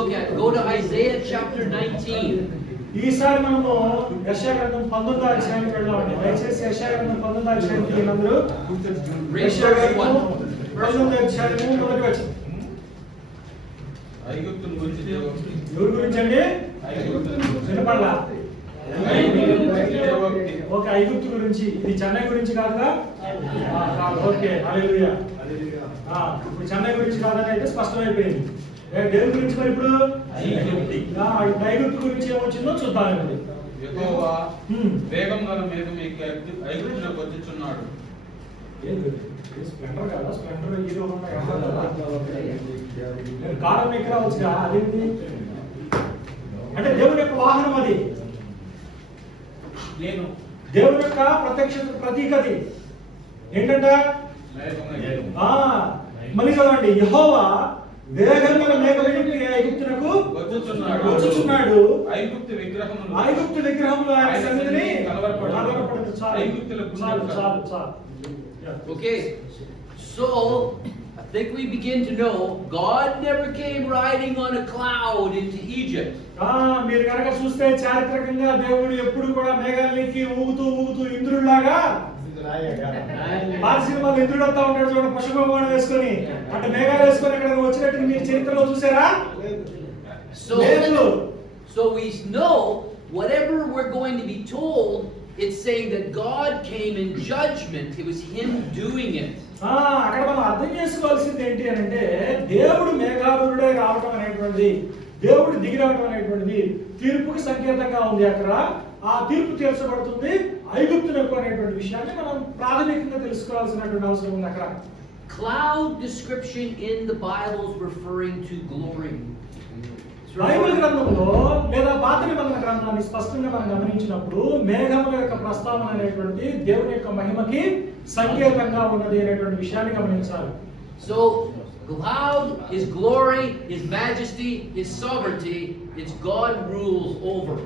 look at, go to Isaiah chapter 19. ఈసారి మనము యెషయా గ్రంథం 19వ అధ్యాయానికి వెళ్దామండి. దయచేసి యెషయా గ్రంథం 19వ అధ్యాయానికి వెళ్ళినందరూ యెషయా గ్రంథం 19వ అధ్యాయము మొదటి వచనం. ఐగుప్తుల గురించి దేవోక్తి. ఎవరి గురించి అండి? వినపడలా? ఓకే, ఐగుప్తు గురించి. ఇది చెన్నై గురించి కాదుగా? ఓకే, హల్లెలూయా. ఇప్పుడు చెన్నై గురించి కాదని అయితే స్పష్టమైపోయింది. దేవుని గురించి మరి ఇప్పుడు ఐగుప్తు గురించి ఏమొచ్చిందో చూద్దాం. యెహోవా వేగం గల మేఘం ఎక్కి ఐగుప్తులోకి వచ్చుచున్నాడు. స్ప్లెండర్ కదా? స్ప్లెండర్ హీరో కారం ఎక్కి రావచ్చుగా. అదేంటి అంటే దేవుని యొక్క వాహనం అది. నేను దేవుని యొక్క ప్రత్యక్ష ప్రతీక అది. ఏంటంట? మళ్ళీ చదవండి. యెహోవా వేగంగా మేఘం ఎక్కి ఐగుప్తునకు వచ్చుచున్నాడు. ఐగుప్తు విగ్రహములు ఆయన సన్నిధిని కనబడపడదు. చాలు. Okay, so I think we begin to know God never came riding on a cloud into Egypt. మీరు కనుక చూస్తే చారిత్రకంగా దేవుడు ఎప్పుడు కూడా మేఘాలకి ఊగుతూ ఇంద్రుడిలాగా సినిమాలో ఇంద్రుడు వస్తా ఉంటాడు చూడండి, పుష్పభవనం వేసుకొని, అంటే మేఘాలు వేసుకొని అక్కడ వచ్చినట్టు మీరు చరిత్రలో చూసారా? So we know whatever we're going to be told, it's saying that God came in judgment. It was Him doing it. అక్కడ మనం అర్థం చేసుకోవాల్సింది ఏంటి అని అంటే, దేవుడు మేఘారుడే రావటం అనేటువంటిది, దేవుడు దిగి రావటం అనేటువంటిది తీర్పుకి సంకేతంగా ఉంది. అక్కడ ఆ తీర్పు తీర్చబడుతుంది ఐగుప్తునకు అనేటువంటి విషయాన్ని మనం ప్రాథమికంగా తెలుసుకోవాల్సినటువంటి అవసరం ఉంది. అక్కడ Cloud description in the Bible is referring to glory. Bible గ్రంథంలో లేదా పాత నిబంధన గ్రంథాన్ని స్పష్టంగా మనం గమనించినప్పుడు మేఘముల యొక్క ప్రస్తావన అనేటువంటి దేవుని యొక్క మహిమకి సంకేతంగా ఉన్నది అనేటువంటి విషయాన్ని గమనించాలి. So cloud is glory, His majesty, His sovereignty. It's God rules over.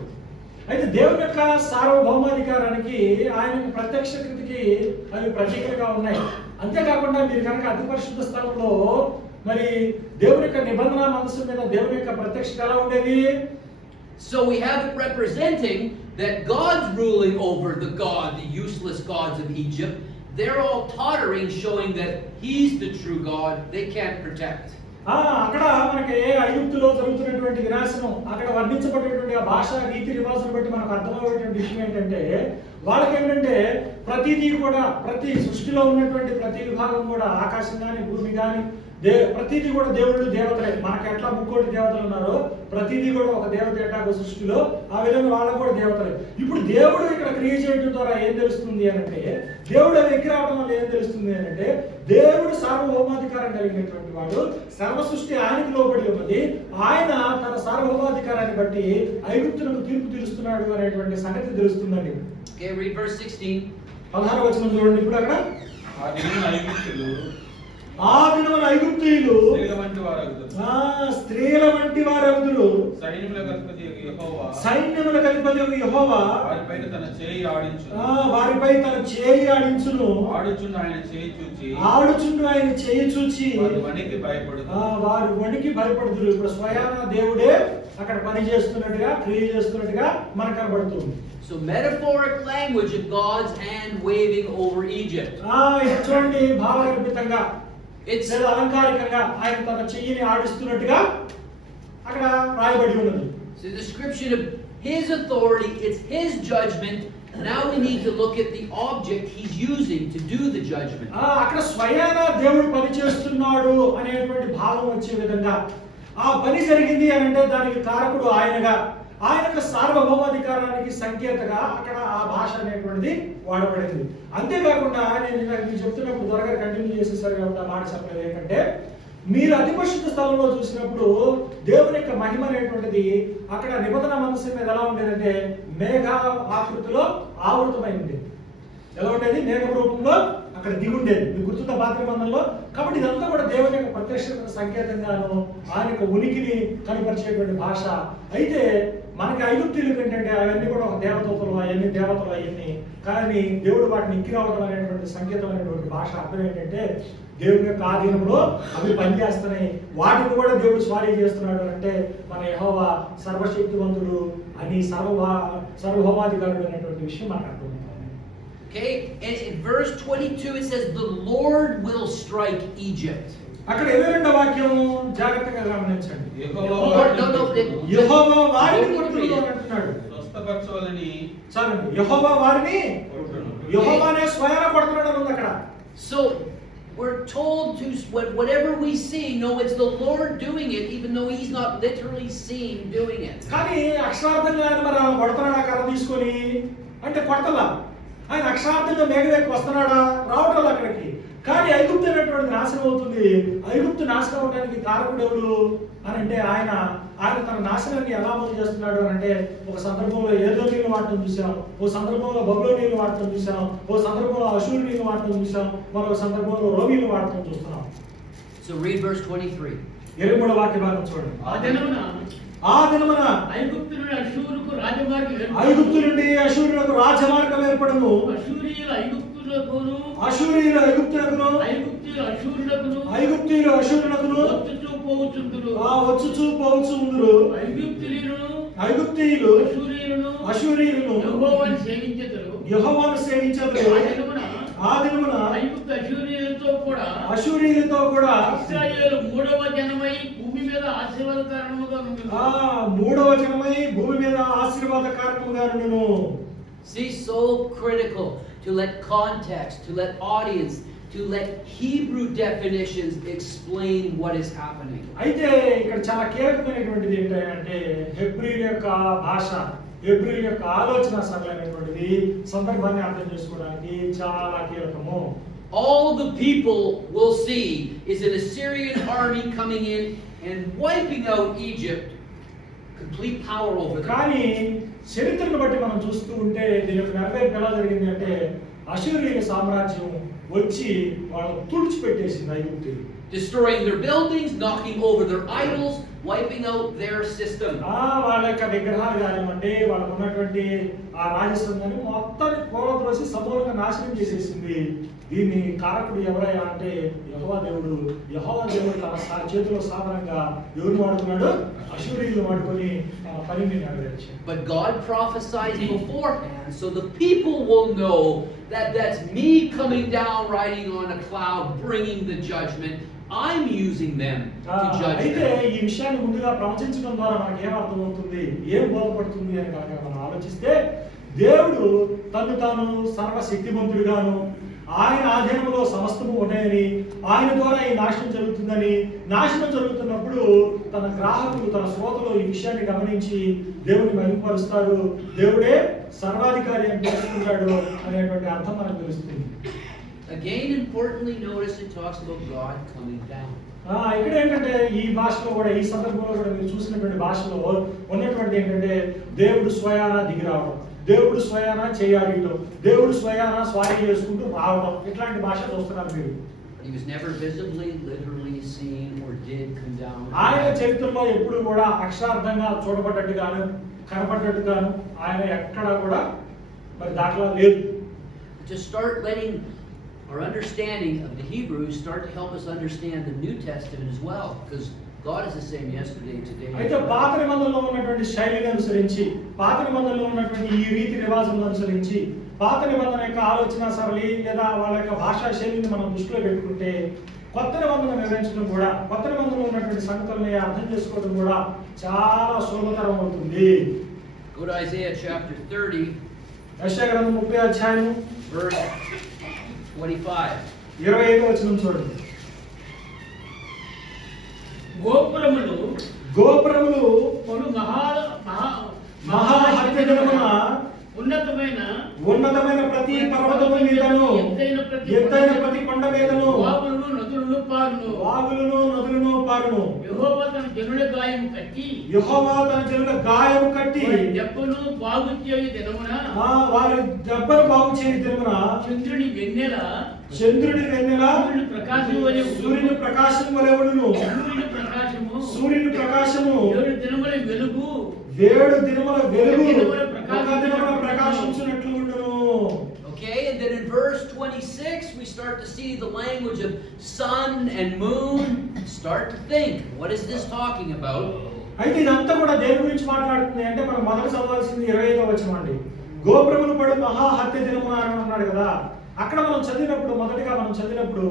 అయితే దేవుని యొక్క సార్వభౌమాధికారానికి, ఆయన ప్రత్యక్ష కృతికి అవి ప్రతీకలుగా ఉన్నాయి. అంతేకాకుండా మీరు కనుక అతి పరిశుద్ధ స్థలంలో మరి దేవుని యొక్క నిబంధన మనసు మీద దేవుని యొక్క ప్రత్యక్షత ఎలా ఉండేది? So we have it representing that God's ruling over the useless gods of Egypt. They're all tottering, showing that He's the true God. They can't protect. అక్కడ మనకి ఐగుప్తులో జరుగుతున్నటువంటి వినాశనం, అక్కడ వర్ణించబడేటువంటి ఆ భాష రీతి రివాజులు బట్టి మనకు అర్థమయ్యేటువంటి విషయం ఏంటంటే, వాళ్ళకి ఏంటంటే ప్రతిదీ కూడా, ప్రతి సృష్టిలో ఉన్నటువంటి ప్రతి విభాగం కూడా, ఆకాశం కానీ భూమి కానీ ప్రతిదీ కూడా దేవుళ్ళు దేవతలే. మనకి ఎట్లా ముక్కోటి దేవతలు ఉన్నారో ప్రతిదీ కూడా ఒక దేవత ఎట్లాగో సృష్టిలో, ఆ విధంగా వాళ్ళకు కూడా దేవతలే. ఇప్పుడు దేవుడు ఇక్కడ క్రియేట్ చేయడం ద్వారా ఏం తెలుస్తుంది అంటే, దేవుడు అది ఎక్కి రావడం వల్ల ఏం తెలుస్తుంది అంటే, దేవుడు సార్వభౌమాధికారం కలిగినటువంటి వాడు, సర్వ సృష్టి ఆయనకు లోబడి ఉన్నది, ఆయన తన సార్వభౌమాధికారాన్ని బట్టి ఐగుప్తులకు తీర్పు తీరుస్తున్నాడు అనేటువంటి సంగతి తెలుస్తుందండి. Okay, read verse 16. 16వ వచనం చూడండి. ఇప్పుడు అక్కడ ఆ దినమున ఐగుప్తీయులు స్త్రీల వంటి వారగుదురు, సైన్యములకు అధిపతి యెహోవా వారిపై తన చేయి ఆడించును. ఆడుచుండు ఆయన చేయి చూచి వారు వణికి భయపడుదురు. ఇప్పుడు స్వయాన దేవుడే అక్కడ పని చేస్తున్నట్టుగా, క్రియ చేస్తున్నట్టుగా మనకు కనబడుతుంది. So metaphoric language of God's hand waving over Egypt. చూడండి, భావగర్భితంగా, అలంకారికంగా ఆయన తన చెయ్యిని ఆడిస్తున్నట్టుగా అక్కడ రాయబడి ఉన్నది. So the description of His authority, it's His judgment. Now we need to look at the object He's using to do the judgment. అక్కడ స్వయాన దేవుడు పని చేస్తున్నాడు అనేటువంటి భావం వచ్చే విధంగా ఆ పని జరిగింది అని అంటే దానికి కారకుడు ఆయనగా, ఆయన యొక్క సార్వభౌమాధికారానికి సంకేతగా అక్కడ ఆ భాష అనేటువంటిది వాడబడింది. అంతేకాకుండా నేను మీకు చెప్తున్నప్పుడు త్వరగా కంటిన్యూ చేసేసారు కాబట్టి ఆ మాట చెప్పలేదు. ఏంటంటే, మీరు అతి పరిశుద్ధ స్థలంలో చూసినప్పుడు దేవుని యొక్క మహిమ అనేటువంటిది అక్కడ నిబంధన మనస్సు మీద ఎలా ఉండేదంటే మేఘ ఆకృతిలో ఆవృతమైంది. ఎలా ఉండేది? మేఘ రూపంలో అక్కడ దిగుండేది. మీకు గుర్తుందా పాత నిబంధనలో? కాబట్టి ఇదంతా కూడా దేవుని యొక్క ప్రత్యక్ష సంకేతంగాను ఆయన యొక్క ఉనికిని కనపరిచేటువంటి భాష. అయితే మనకి ఐగుప్తీయులకు ఏంటంటే అవన్నీ కూడా ఒక దేవదూతలు, అవన్నీ దేవతలు అవన్నీ, కానీ దేవుడు వాటిని ఎక్కి రావడం అనేటువంటి సంకేతమైనటువంటి భాష. అర్థం ఏంటంటే దేవుని యొక్క ఆధీనంలో అవి పనిచేస్తున్నాయి, వాటిని కూడా దేవుడు స్వారీ చేస్తున్నాడు అంటే మన యెహోవా సర్వశక్తివంతుడు అని సర్వభౌమాధికారుడు అనేటువంటి విషయం మనకు అర్థమవుతుంది. Okay, and in verse 22 it says, the Lord will strike Egypt. అక్కడ 22వ వాక్యం జాగ్రత్తగా గమనించండి. యెహోవా వారిని కొట్టును అంటున్నాడు. స్వస్థపరచాలని చాలండి. యెహోవా వారిని, యెహోవానే స్వయాన కొడుతున్నాడు అని ఉంది అక్కడ. So we're told to, whatever we see, no, it's the Lord doing it, even though He's not literally seen doing it. కానీ అక్షరార్థంగా ఆయన మరి కొడుతున్నాడా కర్ర తీసుకొని అంటే కొడతలా? ఆయన అక్షరార్థంగా మేఘవేకి వస్తున్నాడా? రావటం అక్కడికి. కానీ ఐగుప్తు అనేటువంటి నాశనం అవుతుంది. ఐగుప్తు నాశనం అవడానికి కారకుడు ఎవరు అని అంటే ఆయన తన నాశనాన్ని ఎలా అమలు చేస్తున్నాడు అని అంటే ఒక సందర్భంలో ఏదోనీలు వాడటం చూసాం, ఓ సందర్భంలో బబులోనీలు వాడటం చూసాం, ఓ సందర్భంలో అశూరీలు వాడటం చూసాం, మరొక సందర్భంలో రోమీలు వాడటం చూస్తున్నాం. So read verse 23. 23వ వాక్య భాగం చూడండి. ఆ దినమున ఐగుప్తు నుండి అశూరులకు రాజమార్గం ఏర్పడును. అశూరీయులు ఐగుప్తులకును, ఐగుప్తీయులు అశూరులకును వచ్చుచూ పోవుచుందురు. ఐగుప్తీయులు అశూరీయులను యెహోవాను సేవించెదరు. ఆ దినమున అశూరీయులతో కూడా ఇశ్రాయేలు మూడవ జనమై భూమి మీద ఆశీర్వాదకారణముగా నుండును. మూడవ జనమై భూమి మీద ఆశీర్వాదకారణముగా నుండును. See, so critical to let context, to let audience, to let Hebrew definitions explain what is happening. అయితే ఇక్కడ చాలా కీలకమైనటువంటిది ఏంటంటే హెబ్రీల యొక్క భాష, హెబ్రీల యొక్క ఆలోచన సరళమైనటువంటిది, సందర్భాన్ని అర్థం చేసుకోవడానికి చాలా కీలకము. All the people will see is an Assyrian army coming in and wiping out Egypt, complete power over them. కానీ చరిత్రను బట్టి మనం చూస్తూ ఉంటే దీని యొక్క నెరవేర్పు ఎలా జరిగింది అంటే అశూరీయుల సామ్రాజ్యం వచ్చి వాళ్ళని తుడిచిపెట్టేసింది ఐగుప్తీయులు. Destroying their buildings, knocking over their idols, wiping out their system. వాళ్ళ యొక్క విగ్రహాలు కానివ్వండి, వాళ్ళకు ఉన్నటువంటి ఆ రాజస్వామ్యాన్ని మొత్తాన్ని కూలద్రోసి సమూలంగా నాశనం చేసేసింది. దీన్ని కారకుడు ఎవరయ్యా అంటే యెహోవా దేవుడు. యెహోవా దేవుడు తన చేతిలో సాధారణంగా ఎవరిని వాడుకున్నాడు? అశూరీయులు వాడుకొని పనిని నెరవేర్చాడు. But God prophesied beforehand, so the people will know that that's me coming down riding on a cloud bringing the judgment. I'm using them to judge అయితే them. ఈ విషయాన్ని ముందుగా ప్రవచించడం ద్వారా మనకి ఏం అర్థమవుతుంది, ఏం బోధపడుతుంది అని కనుక మనం ఆలోచిస్తే దేవుడు తాను సర్వశక్తిమంతుడిగాను, ఆయన ఆధీనంలో సమస్తము ఉన్నాయని, ఆయన ద్వారా ఈ నాశనం జరుగుతుందని, నాశనం జరుగుతున్నప్పుడు తన గ్రాహకులు, తన శ్రోతలు ఈ విషయాన్ని గమనించి దేవుడిని మహిమపరుస్తారు, దేవుడే సర్వాధికారి అని తెలుసుకుంటాడు అనేటువంటి అర్థం మనకు తెలుస్తుంది. Again, importantly, notice it talks about God coming down. ఇక్కడ ఏంటంటే ఈ భాషలో కూడా, ఈ సందర్భంలో కూడా మీరు చూసినటువంటి భాషలో ఉన్నటువంటి ఏంటంటే దేవుడు స్వయాన దిగి రావడం, దేవుడు స్వయాన చేయాలియటం, దేవుడు స్వయాన స్వారీ చేసుకుంటూ రావడం, ఇట్లాంటి భాష చూస్తున్నారు మీరు. He was never visibly, literally seen or did come down. ఆయన చరిత్రలో ఎప్పుడు కూడా అక్షరార్థంగా చూడబడ్డట్టుగాను కనపడ్డట్టుగాను ఆయన ఎక్కడ కూడా మరి దాంట్లో లేదు. To start letting our understanding of the Hebrews start to help us understand the New Testament as well, because God is the same yesterday, today. అయితే పాత నిబంధనలో ఉన్నటువంటి శైలిని అనుసరించి, పాత నిబంధనలో ఉన్నటువంటి ఈ రీతి రివాజులను అనుసరించి, పాత నిబంధన యొక్క ఆలోచన సరళి లేదా వాళ్ళ యొక్క భాషా శైలిని మనం దృష్టిలో పెట్టుకుంటే కొత్త నిబంధన నిర్వహించడం కూడా, కొత్త నిబంధనలో ఉన్నటువంటి సంగతుల్ని అర్థం చేసుకోవడం కూడా చాలా సులభతరం అవుతుంది. Go to Isaiah chapter 30, యెషయా గ్రంథం 30వ అధ్యాయం verse 25. 25వ వచనం చూడండి. గోపురములు పలు మహాహత్యమున ఉన్నతమైన ప్రతి పర్వతము మీదను, ఎత్తైన ప్రతి కొండ మీదను వాగులను నదులను పారును. యెహోవా తన జనుల గాయము కట్టి దెబ్బను బాగు చేయు దినమున, వారి దెబ్బను బాగు చేయు దినమున చంద్రుని వెన్నెల చంద్రుని వెన్నెల సూర్యుని ప్రకాశం వలె ఉండును. సూర్యుని ప్రకాశం వలె ఉండును. సూర్యుని ప్రకాశము సూర్యుని ప్రకాశము 7 దినముల వెలుగు 7 దినముల వెలుగు ఒక దినముల ప్రకాశించినట్లు ఉండును. Okay, and then in verse 26, we start to see the language of sun and moon. Start to think, what is this talking about? అయితే ఇదంతా కూడా దేని గురించి మాట్లాడుతుంది అంటే మనం మొదట చదవాల్సింది 25వ వచనం అండి. గోపురములు పడు మహా హత్య దినమున అని అన్నాడు కదా. అక్కడ మనం చదివినప్పుడు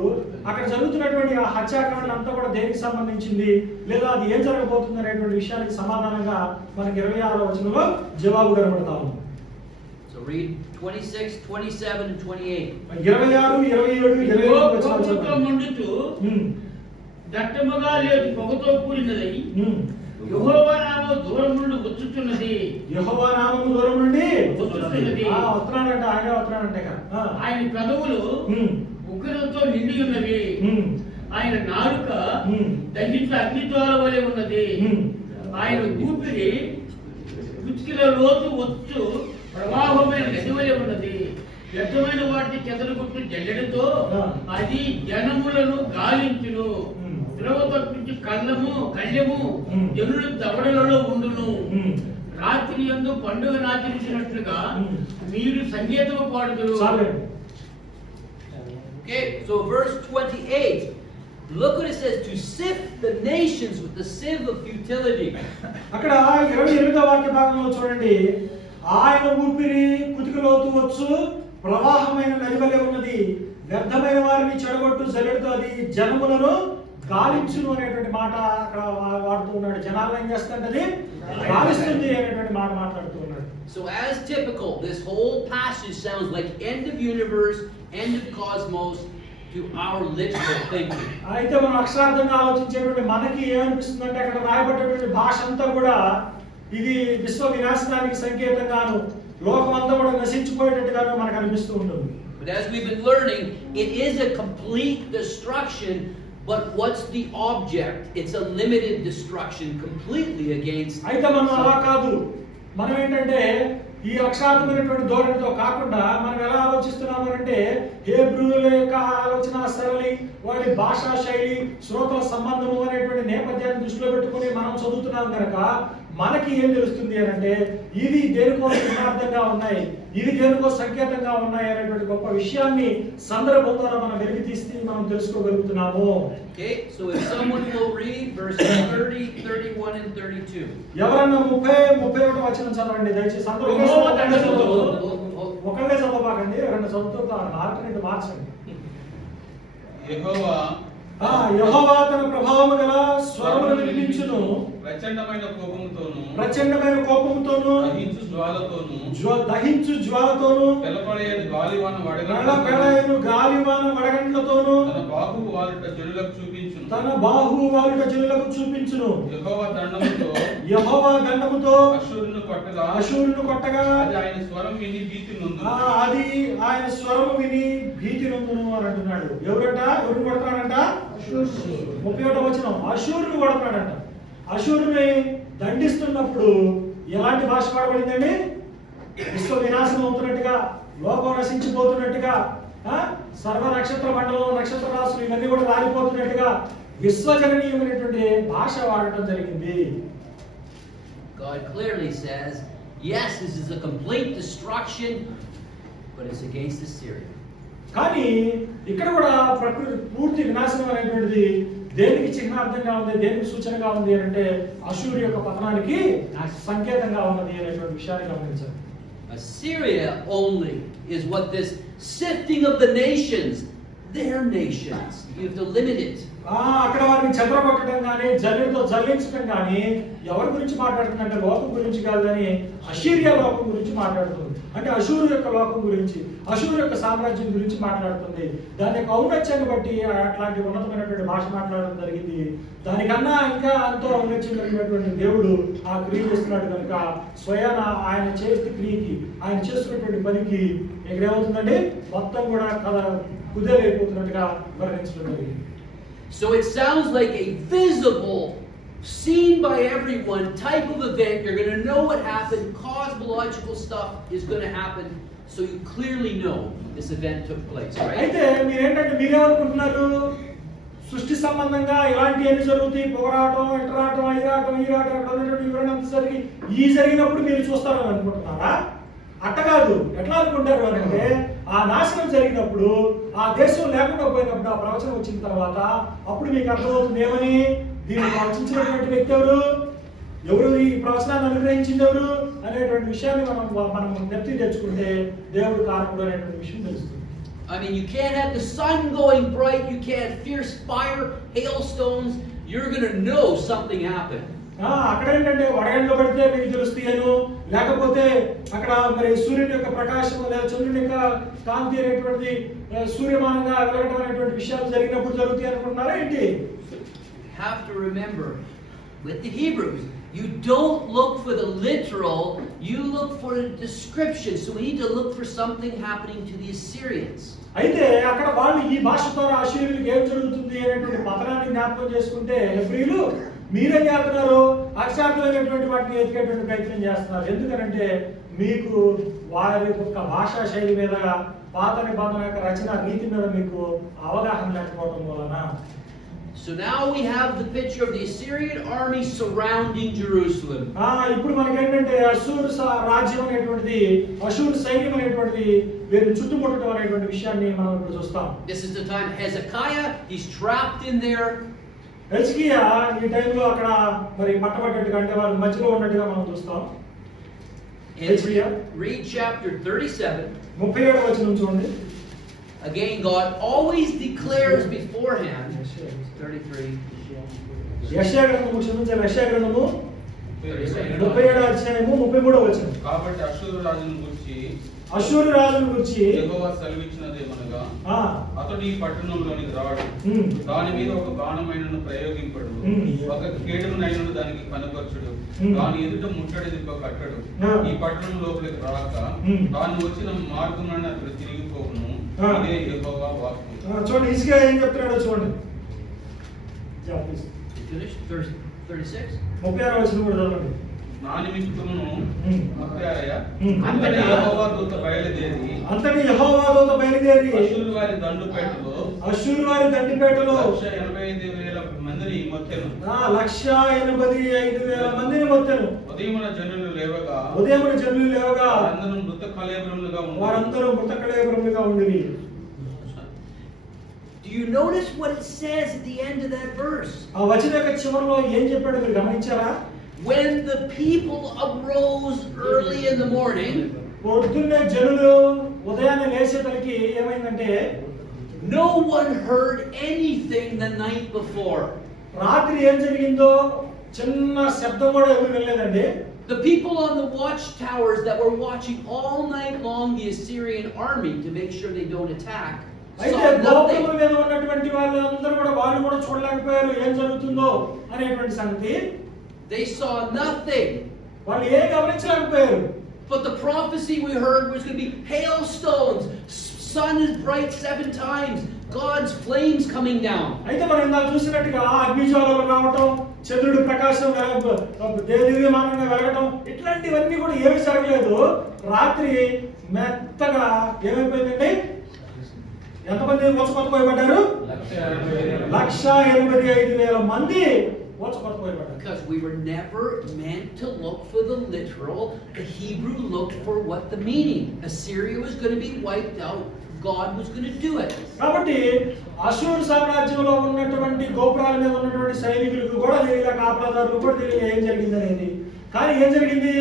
అక్కడ జరుగుతున్నటువంటి ఆ హత్యాకాండ అంతా కూడా దేనికి సంబంధించింది లేదా అది ఏం జరగబోతుంది అనేటువంటి విషయానికి సమాధానంగా మనకి 26వ వచనంలో జవాబు కనబడతాము. So read 26, 27 and 28. 26, 27, 28 పొగతో వచనాలు. మండుతూ దట్టముగా లేదు పొగతో కూడినదై యెహోవా నామము దూరం నుండి వచ్చుచున్నది. యెహోవా నామము దూరం నుండి వచ్చుచున్నది. వస్తున్నాడంట, ఆయన వస్తున్నాడంట ఇక. ఆయన పెదవులు ఉగ్రతతో నిండి ఉన్నవి. ఆయన నాలుక దహించు అగ్నిజ్వాల వలె ఉన్నది. ఆయన ఊపిరి కుచికిల లోతు వచ్చు ప్రవాహమైన నది వలె ఉన్నది. వ్యర్థమైన వాటిని చెదరగొట్టు జల్లెడతో అది జనములను గాలించును. ద్రవ తప్పించి కళ్ళెము జనులు దవడలలో ఉండును. రాత్రి యందు పండుగ ఆచరించినట్లుగా మీరు సంగీతము పాడుదురు. Okay, so verse 28. Look what it says, to sift the nations with the sieve of futility. అక్కడ 28వ వాక్య భాగంలో చూడండి, ఆయన ఊపిరి కుతికలోతు వచ్చు ప్రవాహమైన నది వలె ఉన్నది. వ్యర్థమైన వారిని చెడగొట్టు జల్లెడతో అది జనములను గాలించును అనేటువంటి మాట అక్కడ వాడుతూ ఉన్నాడు. జనాలను ఏం చేస్తుంటది? గాలిస్తుంది అనేటువంటి మాట మాట్లాడుతూ ఉన్నాడు. So as typical, this whole passage sounds like end of universe, end of cosmos to our literal thinking. అయితే మనం అక్షరార్థంగా ఆలోచించేటువంటి మనకి ఏమనిపిస్తుందంటే అక్కడ రాయబడ్డటువంటి భాష అంతా కూడా ఇది విశ్వ వినాశనానికి సంకేతంగాను లోకం అంతా కూడా నశించిపోయేటట్టుగాను మనకు అనిపిస్తూ ఉంటుంది. But as we've been learning, it is a complete destruction, but what's the object? It's a limited destruction completely against. అయితే మనం అలా కాదు. మనం ఏంటంటే ఈ అక్షరార్థమైనటువంటి ధోరణితో కాకుండా మనం ఎలా ఆలోచిస్తున్నాము అంటే హేబ్రూల యొక్క ఆలోచన సరళి, వారి భాషా శైలి, శ్రోతల సంబంధము అనేటువంటి నేపథ్యాన్ని దృష్టిలో పెట్టుకొని మనం చదువుతున్నాం కనుక మనకి ఏం తెలుస్తుంది అని అంటే ఇవి దేనికో యథార్థంగా ఉన్నాయి, ఇవి దేనికో సంకేతంగా ఉన్నాయి అనేటువంటి గొప్ప విషయాన్ని సందర్భం ద్వారా మనం వెలికి తీసి మనం తెలుసుకోగలుగుతున్నాము. Okay, so if someone will read verses 30, 31 and 32. ఎవరన్నా 30, 31 వచనం చదవండి దయచేసి. అందరూ ఒకళ్ళే చదవబాకండి, ఎవరన్నా చదువుతూ ఆల్టర్నేట్ మార్చండి. యెహోవా తన ప్రభావము గల స్వరమును వినిపించును. ప్రచండమైన కోపముతోను దహించు జ్వాలతోను పెళ్ళపడేయని గాలివాన వడగండ్లతోను తన బాహువు వాలుట జనులకు చూపించును. యెహోవా దండముతో అశూరును కొట్టగా అది ఆయన స్వరము విని భీతి నొందును అని అంటున్నాడు. ఎవరు కొడతాడంట? 31వ వచనం, అశూరును కొడతాడంట. అశూరుని దండిస్తున్నప్పుడు ఎలాంటి భాష వాడబడిందండి? విశ్వ వినాశనం అవుతున్నట్టుగా, లోకం నశించిపోతున్నట్టుగా, సర్వ నక్షత్ర మండలం, నక్షత్ర రాశులు ఇవన్నీ కూడా రాలిపోతున్నట్టుగా విశ్వజననీయమైనటువంటి భాష వాడటం జరిగింది. God clearly says, yes, this is a complete destruction, but it's against Assyria. కానీ ఇక్కడ కూడా ప్రకృతి పూర్తి వినాశనం అనేటువంటిది దేనికి చిహ్నార్థంగా ఉంది, దేనికి సూచనగా ఉంది అంటే అశూరు యొక్క పతనానికి సంకేతంగా ఉన్నది అనేటువంటి విషయాన్ని గమనించాలి. Assyria only is what this sifting of the nations, their nations. You have to limit it. అక్కడ వారిని చెదరగొట్టడం కానీ జల్లెడతో జల్లించడం కానీ ఎవరి గురించి మాట్లాడుతుందంటే లోకం గురించి కాదు కానీ అశీరియా లోకం గురించి మాట్లాడుతుంది. అంటే అశూరు యొక్క లోకం గురించి, అశూరు యొక్క సామ్రాజ్యం గురించి మాట్లాడుతుంది. దాని యొక్క ఔన్నత్యాన్ని బట్టి అట్లాంటి ఉన్నతమైనటువంటి భాష మాట్లాడడం జరిగింది. దానికన్నా ఇంకా ఎంతో ఔన్నత్యం కలిగినటువంటి దేవుడు ఆ క్రియ చేస్తున్నాడు కనుక స్వయాన ఆయన చేసే క్రియకి, ఆయన చేస్తున్నటువంటి పనికి ఇక్కడ ఏమవుతుందండి మొత్తం కూడా కుదేలైపోతున్నట్టుగా వర్ణించడం జరిగింది. So it sounds like a visible, seen by everyone type of event. You're going to know what happened. Cosmological stuff is going to happen. So you clearly know this event took place, right? అయితే మీరేమనుకుంటున్నారు? సృష్టి సంబంధంగా ఇలాంటివన్నీ జరుగుతాయి, పోరాటం, ఇటరాటం, ఐరాటం, ఈరాటం, అక్కడ ఉన్నటువంటి వివరణ అంతసరికి జరిగినప్పుడు మీరు చూస్తారని అనుకుంటున్నారా? అట్ట కాదు. ఎట్లా అనుకుంటారు అంటే ఆ నాశనం జరిగినప్పుడు, ఆ దేశం లేకుండా పోయినప్పుడు, ఆ ప్రవచనం వచ్చిన తర్వాత అప్పుడు మీకు అర్థమవుతుంది ఏమని, దీన్ని ప్రవచించినటువంటి వ్యక్తి ఎవరు, ఈ ప్రవచనాన్ని అనుగ్రహించింది ఎవరు అనేటువంటి విషయాన్ని మనం నెత్తి తెచ్చుకుంటే దేవుడు కారకుడు అనేటువంటి విషయం తెలుస్తుంది. I mean, you can't have the sun going bright, you can't have fierce fire, hailstones, you're going to know something happened. అక్కడ ఏంటంటే వడగండ్లు పడితే మీకు తెలుస్తాయను, లేకపోతే అక్కడ మరి సూర్యుని యొక్క ప్రకాశం లేదా చంద్రుని యొక్క కాంతి అనేటువంటి సూర్యమానంగా వెలగడం అనేటువంటి విషయాలు జరిగినప్పుడు జరుగుతాయి అనుకుంటున్నారా ఏంటి? Have to remember, with the Hebrews, you don't look for the literal, you look for the description. So we need to look for something happening to the Assyrians. అయితే అక్కడ వాళ్ళు ఈ భాష ద్వారా అశ్షూరీయులకు ఏం జరుగుతుంది అనేటువంటి పతనాన్ని జ్ఞాపకం చేసుకుంటే హెబ్రీయులు మీరేం చేస్తున్నారు? అక్షరార్థమైనటువంటి వాటిని ఎతికేటువంటి ప్రయత్నం చేస్తున్నారు. ఎందుకనంటే మీకు వారి యొక్క భాషా శైలి మీద, పాత నిబంధన యొక్క రచన రీతి మీద మీకు అవగాహన లేకపోవడం వలన. So now we have the picture of the Assyrian army surrounding Jerusalem. ఇప్పుడు మనకేంటంటే అశ్షూరు రాజ్యం అనేటువంటిది, అశ్షూరు సైన్యం అనేటువంటిది వీరిని చుట్టుముట్టడం అనేటువంటి విషయాన్ని మనం ఇప్పుడు చూస్తాం. This is the time Hezekiah, he's trapped in there. హెజ్కియా ఈ టైంలో అక్కడ మరి పట్టబడ్డట్టుగా, అంటే వారి మధ్యలో ఉన్నట్టుగా మనం చూస్తాం. Read chapter 37. 37వ వచనం చూడండి. Again, God always declares beforehand. 33. యెషయా గ్రంథము, క్షమించాలి, యెషయా గ్రంథము 37వ అధ్యాయము 33వ వచనం. కాబట్టి అశ్షూరు రాజును గురించి యెహోవా సెలవిచ్చినదేమనగా, అతడు ఈ పట్టణంలోనికి రాడు, దాని మీద ఒక బాణమైనను ప్రయోగింపడు, ఒక కేడునైనను దానికి కనపరచుడు, దాని ఎదుట ముట్టడి దిబ్బ కట్టడు, ఈ పట్టణం లోపలికి రాక తాను వచ్చిన మార్గమున అతడు తిరిగిపోవును. ఇదే యెహోవా వాక్కు. చూడండి హిజ్కియా ఏం చెప్తున్నాడో చూడండి. 36. 36వ వచనం కూడా చదవండి. నా నిమిత్తమును అంతటి యెహోవా దూత బయలుదేరి అశ్షూరు వారి దండుపేటలో 185,000 మందిని మొత్తెను. 185,000 మందిని మొత్తెను. ఉదయమున జనులు లేవగా వారందరూ మృత కళేబరములుగా ఉండిరి. Do you notice what it says at the end of that verse? ఆ వచనం యొక్క చివరిలో ఏం చెప్పాడో మీరు గమనించారా? When the people arose early in the morning, పొద్దున్నే జనులు ఉదయాన్నే లేచేసరికి ఏమైందంటే, no one heard anything the night before. రాత్రి ఏం జరిగిందో చిన్న శబ్దం కూడా ఎవరు వినలేదండి. The people on the watchtowers that were watching all night long the Assyrian army to make sure they don't attack, అయితే గోపురముల మీద ఉన్నటువంటి వాళ్ళందరూ కూడా వాళ్ళు కూడా చూడలేకపోయారు ఏం జరుగుతుందో అనేటువంటి సంగతి. They saw nothing. వాళ్ళు ఏం గమనించలేకపోయారు. But the prophecy we heard was going to be hailstones, sun is bright 7 times, God's flames coming down. అయితే మనం ఇందాక చూసినట్టుగా అగ్నిజ్వాలలు రావటం, చంద్రుడి ప్రకాశం దేదీప్యమానంగా వెలగటం, ఇట్లాంటివన్నీ కూడా ఏమీ జరగలేదు. రాత్రి మెత్తగా ఏమైపోయిందండి? ఎంతమంది మోసపట్టుకోబడ్డారు? 185,000 మంది మోసపట్టుకోబడ్డారు. Because we were never meant to look for the literal. The Hebrew looked for what the meaning. Assyria was going to be wiped out. God was going to do it. కాబట్టి అశ్షూరు సామ్రాజ్యంలో ఉన్నటువంటి గోపురాల మీద ఉన్నటువంటి సైనికులకు కూడా తెలియక, కాపలాదారులకు కూడా తెలియక ఏం జరిగింది అనేది. కానీ ఏం జరిగింది?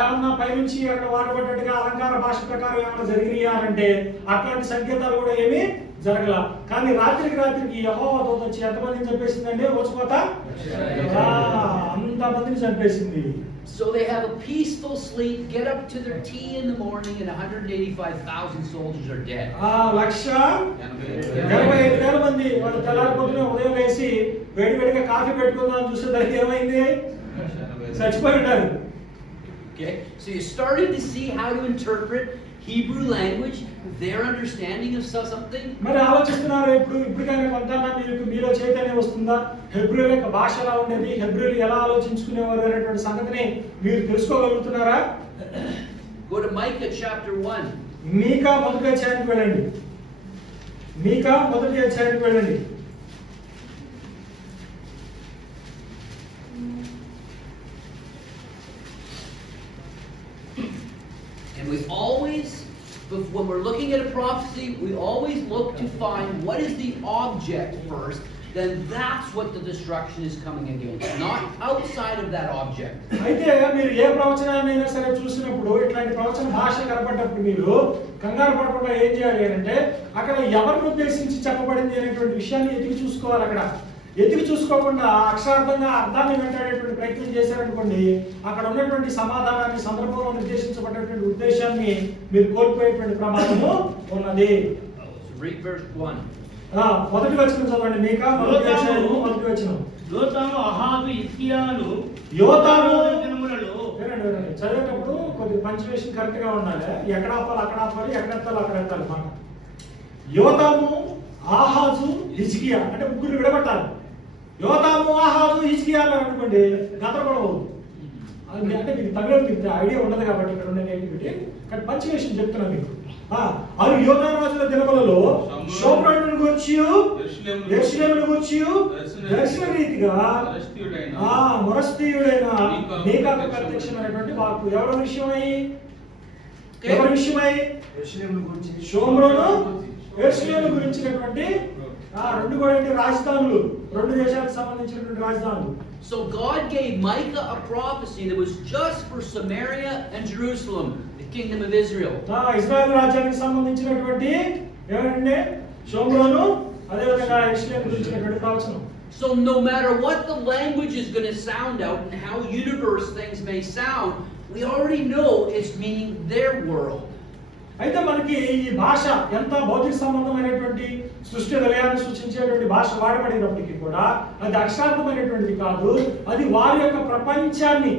ఏమన్నా పైనుంచి అక్కడ వాడబడ్డట్టుగా అలంకార భాష ప్రకారం ఏమన్నా జరిగినాయా అంటే అట్లాంటి సంకేతాలు కూడా ఏమీ జరగల. కానీ రాత్రికి యెహోవా దూత వచ్చి ఎంతమందిని చంపేసిందండి? వచ్చుకోత అంతమందిని చంపేసింది. So they have a peaceful sleep, get up to their tea in the morning, and 185,000 soldiers are dead. 185,000 మంది వాళ్ళు తెల్లారి పొద్దున ఉదయం లేచి వేడివేడిగా కాఫీ పెట్టుకుందాం చూసేసరికి ఏమైంది? చచ్చిపోయి ఉంటారు. Okay, so you're starting to see how to interpret Hebrew language, their understanding of something. మరి ఆలోచిస్తున్నారు ఇప్పటికైనా కొంత మీలో చైతన్యం వస్తుందా? హెబ్రీయుల యొక్క భాష ఎలా ఉండేది, హెబ్రీయులు ఎలా ఆలోచించుకునేవారు అనేటువంటి సంగతిని మీరు తెలుసుకోగలుగుతున్నారా? Go to Micah chapter 1. మీకా మొదటి అధ్యాయానికి వెళ్ళండి. మీకా మొదటి అధ్యాయానికి వెళ్ళండి. And we always, when we're looking at a prophecy, we always look to find what is the object first. Then that's what the destruction is coming against, not outside of that object. అయితే మీరు ఏ ప్రవచనాన్నైనా సరే చూసినప్పుడు, ఇట్లాంటి ప్రవచన భాష కనపడ్డప్పుడు మీరు కంగారు పడకుండా ఏం చేయాలి అంటే అక్కడ ఎవరిని ఉద్దేశించి చెప్పబడింది అనేటువంటి విషయాన్ని ఎతికి చూసుకోవాలి. అక్కడ ఎతికి చూసుకోకుండా అక్షరార్థంగా అర్థాన్ని వెంటాడేటువంటి ప్రయత్నం చేశారనుకోండి, అక్కడ ఉన్నటువంటి సమాధానాన్ని, సందర్భంలో నిర్దేశించబడినటువంటి ఉద్దేశాన్ని మీరు కోల్పోయేటువంటి ప్రమాదము ఉన్నది. Read verse 1. మొదటి వచనం చదవండి. మీకా మొదటి అధ్యాయము మొదటి వచనం. యోతాము అహాజు హిజ్కియాలు యోతాము దినములలో చదివేటప్పుడు కొద్దిగా పంచువేషన్ కరెక్ట్ గా ఉండాలి. ఎక్కడ ఆపాలి అక్కడ ఆపాలి, ఎక్కడ ఎత్తాలి అక్కడ ఎత్తాలి మాట. యోతాము, ఆహాజు, హిజ్కియా అంటే ముగ్గురు విడబట్టాలి. యోతాము, ఆహాజు, హిజ్కియా అన్నారు అనుకోండి, గందరగోళం అవుతుంది. అంటే మీకు తమిళం మీకు ఐడియా ఉండదు కాబట్టి ఇక్కడ ఉండే నేటివిటీ, కానీ పంచువేషన్ చెప్తున్నా మీకు. అవి యోధా రాజుల దినములలో షోమ్రోనును గూర్చి, యెరూషలేమును గూర్చి దర్శన రీతిగా మొరస్తీయుడైన మీకాకు ప్రత్యక్షమైనటువంటి వాక్కు. ఎవరి విషయమై? షోమ్రోను, యెరూషలేము గురించినటువంటి రెండు కూడా రాజధానులు, రెండు దేశాలకు సంబంధించినటువంటి రాజధానులు. So God gave Micah a prophecy that was just for Samaria and Jerusalem, the kingdom of Israel. ఇశ్రాయేలు రాజ్యానికి సంబంధించినటువంటి ఏమంటే షోమ్రోను, అదే విధంగా యెరూషలేము గురించినటువంటి ప్రవచనం. So no matter what the language is going to sound out and how universe things may sound, we already know it's meaning their world. అయితే మనకి ఈ భాష ఎంత భౌతిక సంబంధమైనటువంటి సృష్టి విలయాన్ని సూచించేటువంటి భాష వాడబడినప్పటికీ కూడా అది అక్షరార్థమైనటువంటిది కాదు. అది వారి యొక్క ప్రపంచాన్ని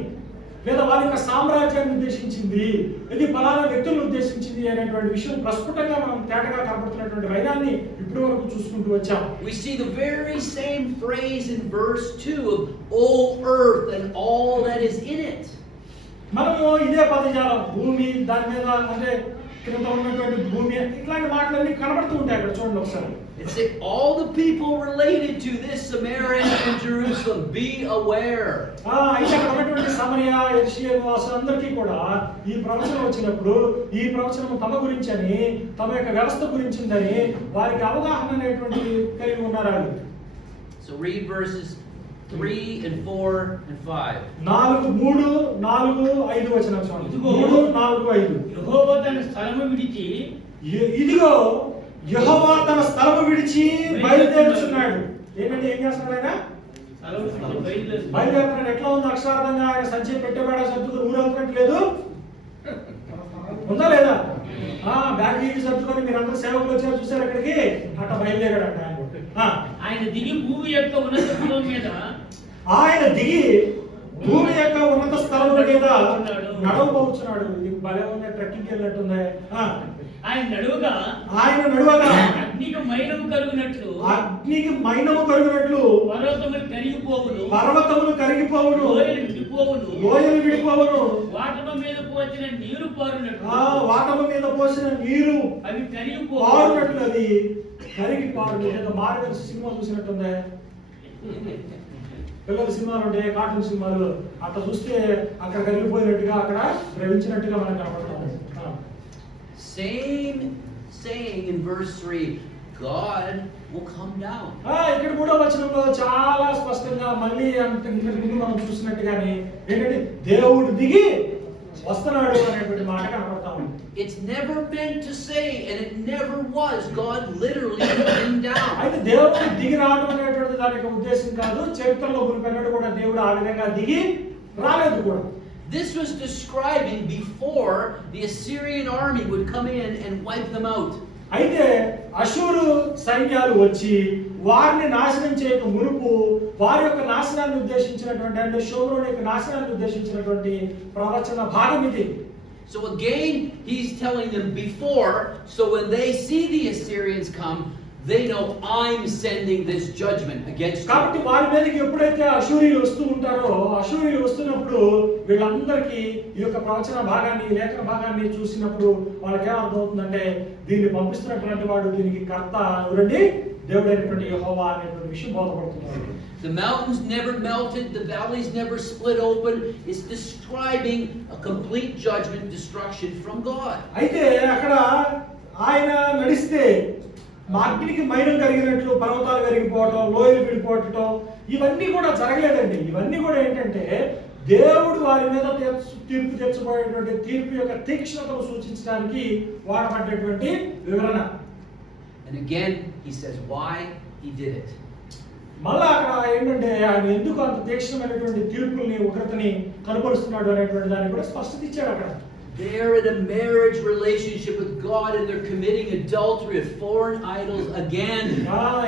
లేదా వారి యొక్క సామ్రాజ్యాన్ని ఉద్దేశించింది, ఇది ఫలానా వ్యక్తులను ఉద్దేశించింది అనేటువంటి విషయం ప్రస్ఫుటంగా మనం తేటగా కనబడుతున్నటువంటి వైరాన్ని ఇప్పటి వరకు చూసుకుంటూ వచ్చాం. We see the very same phrase in verse 2 of O earth and all that is in it. మనము ఇదే పదజాలం, భూమి, దాని మీద అంటే కింద ఉన్నటువంటి భూమి, ఇట్లాంటి మాటలన్నీ కనబడుతూ ఉంటాయి అక్కడ. చూడండి ఒకసారి. It's all the people related to this Samaria and Jerusalem, be aware. అయితే అక్కడ ఉన్నటువంటి సమరియా, యెరూషలేము వాసులందరికీ కూడా ఈ ప్రవచనం వచ్చినప్పుడు ఈ ప్రవచనం తమ గురించి అని, తమ యొక్క వ్యవస్థ గురించిందని వారికి అవగాహన అనేటువంటి కలిగి ఉన్నారు. So read verses 3 and 4 and 5. 3, 4, 5 వచనం చూడండి. 3, 4, 5. యెహోవా తన స్థలము విడిచి, ఇదిగో యెహోవా తన స్థలము విడిచి బయలుదేరుచున్నాడు. ఏంటంటే ఏం చేస్తున్నాడు ఆయన? బయలుదేరుతున్నాడు. ఎట్లా ఉంది అక్షరార్థంగా? ఆయన సంచి పెట్టబడ సర్దుకుని ఊరెళ్తున్నట్లేదు ఉందా లేదా? బ్యాగ్ సర్దుకొని మీరు అందరూ సేవకులు వచ్చారు చూసారు అక్కడికి, అట్లా బయలుదేరాడు అంట ఆయన. ఆయన దిగి భూమి యొక్క ఉన్నత స్థలం మీద, ఆయన దిగి భూమి యొక్క ఉన్నత స్థలం మీద నడవబోతున్నాడు. ఇది భలే ఉంది, ట్రెక్కింగ్ వెళ్ళినట్టుంది. ఆయన నడువగా అగ్నికి మైనము కలుగునట్లు, పర్వతములు కరిగిపోవును, లోయలు విడిపోవును, వాటము మీద పోసిన నీరు పారునట్లు, వాటము మీద పోసిన నీరు అవి పారునట్లు, అది కరిగి పారును. ఏదో మార్గదర్శి సినిమా చూసినట్టుంది. పిల్లల సినిమాలు ఉంటాయి, కార్టూన్ సినిమాలు, అట్లా చూస్తే అక్కడ కరిగిపోయినట్టుగా, అక్కడ ద్రవించినట్టుగా మనకు కనబడతాం. Same saying in verse 3, God will come down. ఇక్కడ 3వ వచనంలో చాలా స్పష్టంగా మళ్ళీ ఇంతకు ముందు మనం చూసినట్టుగానే ఏంటంటే దేవుడు దిగి వస్తున్నాడు అనేటువంటి మాట కనబడతా ఉంది. It's never meant to say, and it never was, God literally came down. అయితే దేవుడు దిగి రావడం అనేటువంటి దానికి ఉద్దేశం కాదు. చరిత్రలో గురిపెన్నడు కూడా దేవుడు ఆ విధంగా దిగి రాలేదు కూడా. This was describing before the Assyrian army would come in and wipe them out. అయితే అషూరు సైన్యాలు వచ్చి వారిని నాశనం చేయక మునుపు వారి యొక్క నాశనాన్ని ఉద్దేశించినటువంటి, అంటే షోమ్రోను యొక్క నాశనాన్ని ఉద్దేశించినటువంటి ప్రవచన భాగం ఇది. So again, he's telling them before, so when they see the Assyrians come, they know I'm sending this judgment against them. కాబట్టి వారి మీదకి ఎప్పుడైతే అషూరీలు వస్తూ ఉంటారో, అషూరీలు వస్తున్నప్పుడు వీళ్ళందరికీ ఈ యొక్క ప్రవచన భాగాన్ని, ఈ లేఖన భాగాన్ని చూసినప్పుడు వాళ్ళకి ఏమర్థమవుతుందంటే దీన్ని పంపిస్తున్నటువంటి వాడు, దీనికి కర్త ఎవరండి? దేవుడైనటువంటి యెహోవా అనేటువంటి విషయం బోధపడుతున్నారు. The mountains never melted, the valleys never split open. It's describing a complete judgment, destruction from God. అయితే అక్కడ ఆయన నడిస్తే అగ్నికి మైనం కరిగినట్లు పర్వతాలు కరిగిపోవటం, లోయలు విడిపోవటం ఇవన్నీ కూడా జరగలేదండి. ఇవన్నీ కూడా ఏంటంటే దేవుడు వారి మీద తీర్పు తెచ్చబోయేటువంటి తీర్పు యొక్క తీక్ష్ణతను సూచించడానికి వాడబడ్డటువంటి వివరణ. And again, he says why he did it. మళ్ళా అక్కడ ఏంటంటే ఆయన ఎందుకు అంత తీక్ష్ణమైనటువంటి తీర్పుల్ని, ఉగ్రతని కనపరుస్తున్నాడు అనేటువంటి దాన్ని కూడా స్పష్టత ఇచ్చాడు అక్కడ. They're in a marriage relationship with God and they're committing adultery with foreign idols again.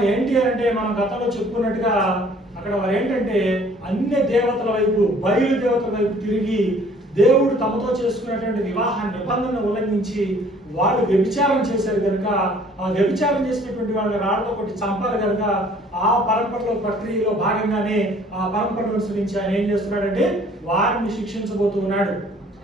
ఏంటి అంటే మనం గతంలో చెప్పుకున్నట్టుగా అక్కడ వారు ఏంటంటే అన్య దేవతల వైపు, బయలు దేవతల వైపు తిరిగి దేవుడు తమతో చేసుకున్నటువంటి వివాహ నిబంధన ఉల్లంఘించి వాళ్ళు వ్యభిచారం చేశారు కనుక, ఆ వ్యభిచారం చేసినటువంటి వాళ్ళని రాళ్లతో కొట్టి చంపారు కనుక ఆ పరంపరలో ప్రక్రియలో భాగంగానే ఆ పరంపరను అనుసరించి ఆయన ఏం చేస్తున్నాడంటే వారిని శిక్షించబోతున్నాడు.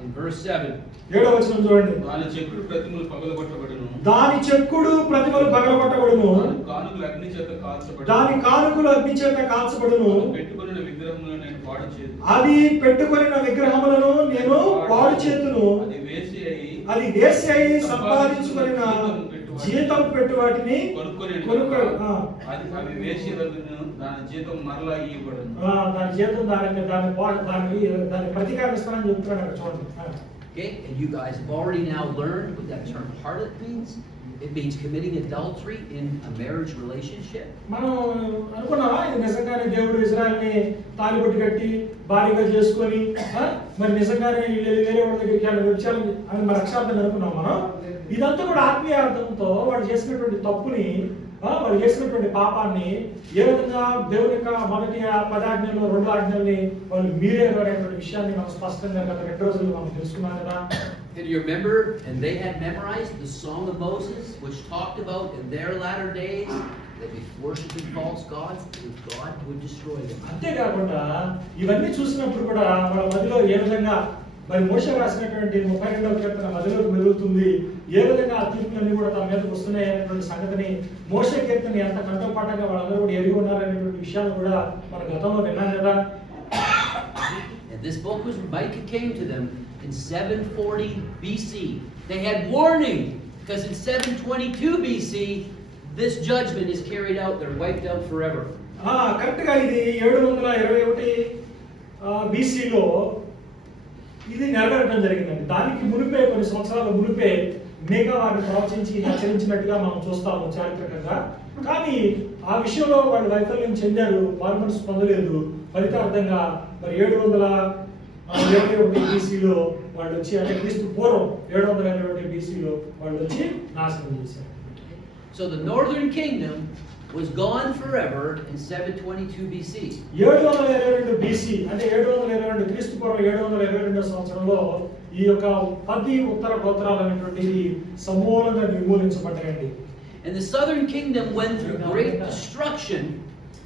In verse 7. 7వ వచనం చూడండి. దాని చెక్కుడు ప్రతిమలు పగలగొట్టబడును. దాని చెక్కుడు ప్రతిమలు పగలగొట్టబడును. కానుకలు అగ్ని చేత కాల్చబడును. దాని కానుకలు అగ్ని చేత కాల్చబడును. పెట్టుకొనిన విగ్రహములను నేను పాడు చేతును. అది పెట్టుకొనిన విగ్రహములను నేను పాడు చేతును. అది వేసి అయి సంపాదించుకొనిన జీతం పెట్టు వాటిని అవి వేసేదగును. దాని జీతం మరలా ఇవ్వబడును. దాని జీతం దాని ప్రతీకారం ఇస్తానని చెప్తున్నాడు చూడండి. Okay, and you guys have already now learned what that term harlot means. It means committing adultery in a marriage relationship. మనం అనుకున్నావా ఇది నిజంగానే దేవుడు ఇజ్రాయెల్ని తాలిబొట్టు కట్టి భారీగా చేసుకొని మరి నిజంగానే వేరే వాళ్ళ దగ్గరికి వ్యభిచారం అని మన రక్షార్థం అనుకున్నాం మనం. ఇదంతా కూడా ఆత్మీయ అర్థంతో వాడు చేసినటువంటి తప్పుని, వాడు చేసినటువంటి పాపాన్ని ఏ విధంగా దేవుని యొక్క మొదటి 10 ఆజ్ఞల్లో 2 ఆజ్ఞల్ని వాళ్ళు మీరేరు అనేటువంటి విషయాన్ని మనం స్పష్టంగా గత 2 రోజులు మనం తెలుసుకున్నాం కదా. And you remember, and they had memorized the Song of Moses, which talked about in their latter days that if worshiping false gods, God would destroy them. అంతేకాకుండా ఇవన్నీ చూసినప్పుడు కూడా వాళ్ళ మధ్యలో ఏ విధంగా మరి మోషే రాసినటువంటి 32వ కీర్తన మధ్యలోకి మెదులుతుంది, ఏ విధంగా ఆ తీర్పులన్నీ కూడా తమ మీదకి వస్తున్నాయి అనేటువంటి సంగతిని, మోషే కీర్తన ఎంత కంఠోపాఠంగా వాళ్ళందరూ కూడా ఎరిగి ఉన్నారనేటువంటి విషయాలు కూడా మన గతంలో విన్నాం కదా. And this book was, Micah came to them in 740 BC. They had warning because in 722 BC this judgment is carried out. They're wiped out forever. Correct గా ఇది 721 BC లో ఇది నెరవేరడం జరిగిందండి. దానికి మునిపే కొన్ని సంవత్సరాల మునిపే మేఘా వారిని ప్రవచించి హెచ్చరించినట్టుగా మనం చూస్తాము చారిత్రకంగా. కానీ ఆ విషయంలో వాళ్ళు వైఫల్యం చెందారు, మారుమనసు పొందలేదు. ఫలితార్థంగా మరి 721 BCలో వాళ్ళు వచ్చి, అంటే క్రీస్తు పూర్వం 721 BCలో వాళ్ళు వచ్చి నాశనం చేశారు. So the northern kingdom was gone forever in 722 BC. 722 BC అంటే 722 క్రీస్తు పూర్వం 722 సంవత్సరంలో ఈ యొక్క 10 ఉత్తర గోత్రాలు అనేటువంటివి సమూలంగా నిర్మూలించబడ్డాయండి. And the southern kingdom went through great destruction.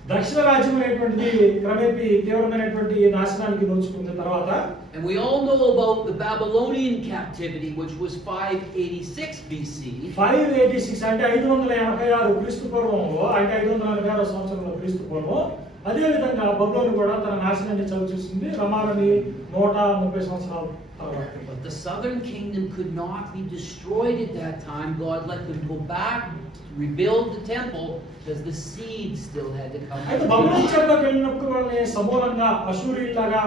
దక్షిణ రాజ్యం అనేటువంటిది క్రమేపీ తీవ్రమైనటువంటి నాశనానికి నోచుకున్న తర్వాత, and we all know about the Babylonian captivity, which was 586 BC. 586 అంటే 586 క్రీస్తు పూర్వంలో, అంటే 546 సంవత్సరంలో క్రీస్తు పూర్వం. అదే విధంగా బబులోను కూడా తన నాశనాన్ని చవిచూసింది రమాలని 130 సంవత్సరాల తర్వాత. But the southern kingdom could not be destroyed at that time. God let them go back, rebuild the temple, because the seed still had to come. అయితే బబులోను చెరలోకి వెళ్ళినప్పుడు వాళ్ళని సమూలంగా అశూరీయులాగా,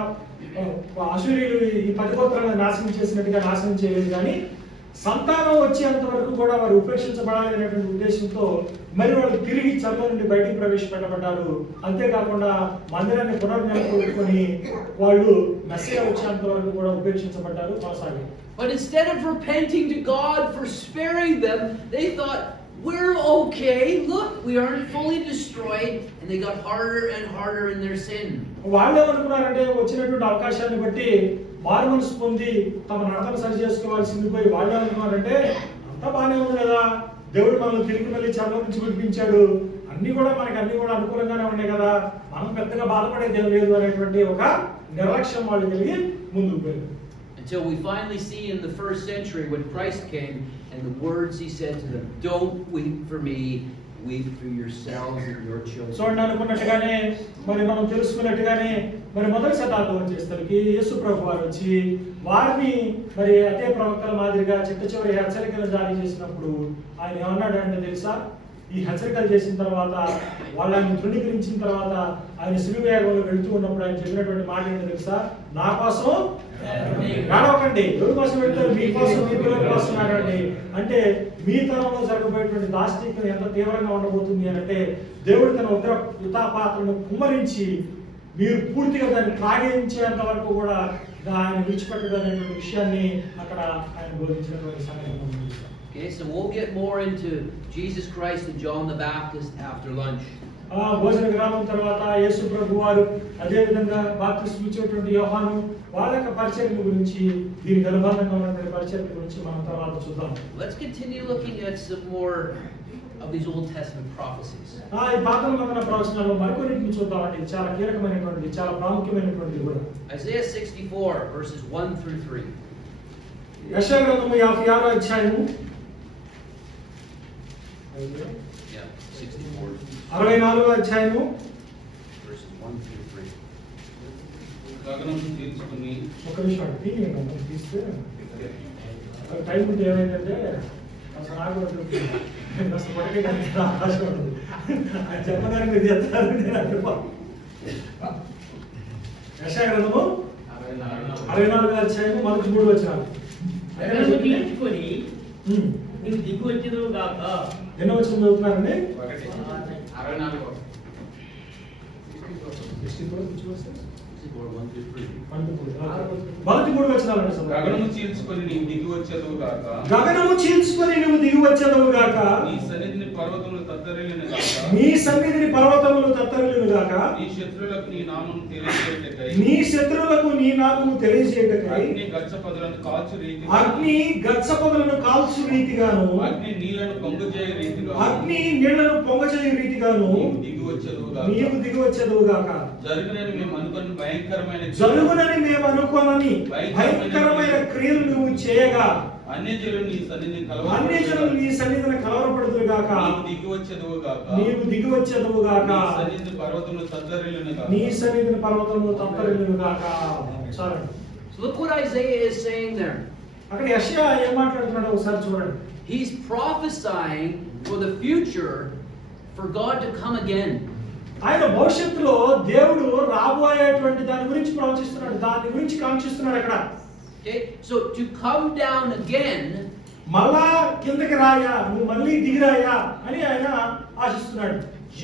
అశూరీయులు ఈ 10 గోత్రాలను నాశనం చేసినట్టుగా నాశనం చేయలేదు. కానీ సంతానం వచ్చేంత వరకు కూడా వారు ఉపేక్షించబడాలి అనేటువంటి ఉద్దేశంతో మరి వాళ్ళు తిరిగి చెరలో నుండి బయటికి ప్రవేశపెట్టబడ్డారు. అంతేకాకుండా మందిరాన్ని పునర్నిర్మించుకొని వాళ్ళు మెస్సియా వచ్చేంత వరకు కూడా ఉపేక్షించబడ్డారు, కొనసాగారు. But instead of repenting to God for sparing them, they thought, we're okay, look, we aren't fully destroyed, and they got harder and harder in their sin. వాళ్ళు ఏమనుకున్నారంటే వచ్చినటువంటి అవకాశాన్ని బట్టి మారు మనసు పొంది తమ నడతను సరి చేసుకోవాల్సింది పోయి వాళ్ళు ఏమనుకున్నారంటే అంతా బాగానే ఉంది కదా, దేవుడు మనల్ని తిరిగి మళ్ళీ చెరలో నుంచి విడిపించాడు, అన్ని కూడా అనుకూలంగానే ఉన్నాయి కదా, మనం పెద్దగా బాధపడేది ఏం లేదు అనేటువంటి ఒక నిర్లక్ష్యం వాళ్ళు కలిగి ముందుకు పోయారు. Until we finally see in the first century when Christ came and the words he said to them, "Don't weep for me, weep for yourselves and your children." చూడండి, అనుకున్నట్టుగానే మరి మనం తెలుసుకున్నట్టుగానే మరి మొదటి శతాబ్దం వచ్చేసరికి యేసు ప్రభు వారు వచ్చి వారిని మరి అదే ప్రవక్తల మాదిరిగా చిట్ట చివరి హెచ్చరికలు జారీ చేసినప్పుడు ఆయన ఏమన్నాడంటే తెలుసా, ఈ హెచ్చరికలు చేసిన తర్వాత వాళ్ళని తృణీకరించిన తర్వాత ఆయన సిలువ వేగంలో వెళ్తూ ఉన్నప్పుడు ఆయన చెప్పినటువంటి మాట ఏంటో తెలుసా, నా కోసం ఏడవకండి. ఎవరి కోసం వెళ్తారు? మీ కోసం, మీ పిల్లల కోసం ఏడవండి. అంటే మీ తరంలో జరగబోయేటువంటి దాష్టీకం ఎంత తీవ్రంగా ఉండబోతుంది అని అంటే దేవుడు తన ఉగ్ర యుతాపాత్రను కుమ్మరించి మీరు పూర్తిగా దాన్ని త్రాగించేంత వరకు కూడా ఆయన విడిచిపెట్టదనేటువంటి విషయాన్ని అక్కడ ఆయన బోధించినటువంటి సంగతి మనం చూస్తాం. Okay, so we'll get more into Jesus Christ and John the Baptist after lunch. భోజన గ్రామం తర్వాత యేసు ప్రభు వారు అదే విధంగా బాప్తిస్మం ఇచ్చేటువంటి యోహాను వాళ్ళ యొక్క పరిచర్య గురించి, దీనికి అనుబంధంగా ఉన్నటువంటి పరిచర్య గురించి మనం తర్వాత చూద్దాం. Let's continue looking at some more of these Old Testament prophecies. ఈ పాత నిబంధన ప్రవచనాల్లో మరికొన్నిటిని చూద్దామండి. చాలా కీలకమైనటువంటి, చాలా ప్రాముఖ్యమైనటువంటి కూడా. Isaiah 64 verses 1 through 3. యెషయా గ్రంథము 56వ అధ్యాయము. Yeah, 64 64వ అధ్యాయము verses 1 through 3. గగనం తీర్చుకుని ఒక నిమిషం తీస్తే టైం ఉంటే ఏమైందంటే అసలు నాకు అసలు పడకే అవకాశం ఉండదు. అది చెప్పడానికి మీరు చెప్తారు, నేను అనుకోను. యెషయా గ్రంథము 64వ అధ్యాయము మొదటి 3 వచనాలు. గగనము చీల్చుకొని నీవు దిగి వచ్చేదవు గాక. ఎన్నో వచనం చదువుతున్నారండి? 64. 64 1 through 3. మొదటి 3 వచనాలండి. గగనము చీల్చుకొని నీవు దిగి వచ్చేదవు గాక. గగనము చీల్చుకొని నువ్వు దిగి వచ్చేదవు గాక. నీ సన్నిధిని పర్వతములు తత్తరిల్లును గాక. నీ సన్నిధిని పర్వతములు తత్తరిల్లును గాక. నీ శత్రువులకు నీ నామమును తెలియజేయుటకై. నీ శత్రువులకు నీ నామము తెలియజేయుటకై. అగ్ని గచ్చపదులను కాల్చు రీతిగా. అగ్ని గచ్చపొదలను కాల్చు రీతిగాను. అగ్ని నీళ్లను పొంగజేయ రీతిగా. అగ్ని నీళ్లను పొంగజేయు రీతిగాను. నీవు దిగి వచ్చేదవు గాక. నీవు దిగి వచ్చేదవు గాక. జరుగునని మేము అనుకున్న భయంకరమైన జరుగునని మేము అనుకోనని భయంకరమైన క్రియలు నువ్వు చేయగా అన్యజనులు నీ సన్నిధిని అన్యజనులు నీ సన్నిధిని కలవరపడుదురు గాక. నీవు దిగి వచ్చేదవు గాక. నీవు దిగి వచ్చేదవు గాక. నీ సన్నిధి పర్వతములు తత్తరిల్లును గాక. నీ సన్నిధిని పర్వతములు తత్తరిల్లును గాక. చాలండి. So look what Isaiah is saying there. అక్కడ యెషయా ఏం మాట్లాడుతున్నాడో ఒకసారి చూడండి. He's prophesying for the future for God to come again. ఆయన భవిష్యత్తులో దేవుడు రాబోయేటువంటి దాని గురించి ప్రవచిస్తున్నాడు, దాని గురించి కాంక్షిస్తున్నాడు అక్కడ. Okay, so to come down again, మళ్ళా కిందకి రాయా, నువ్వు మళ్ళీ దిగిరాయా అని ఆయన ఆశిస్తున్నాడు.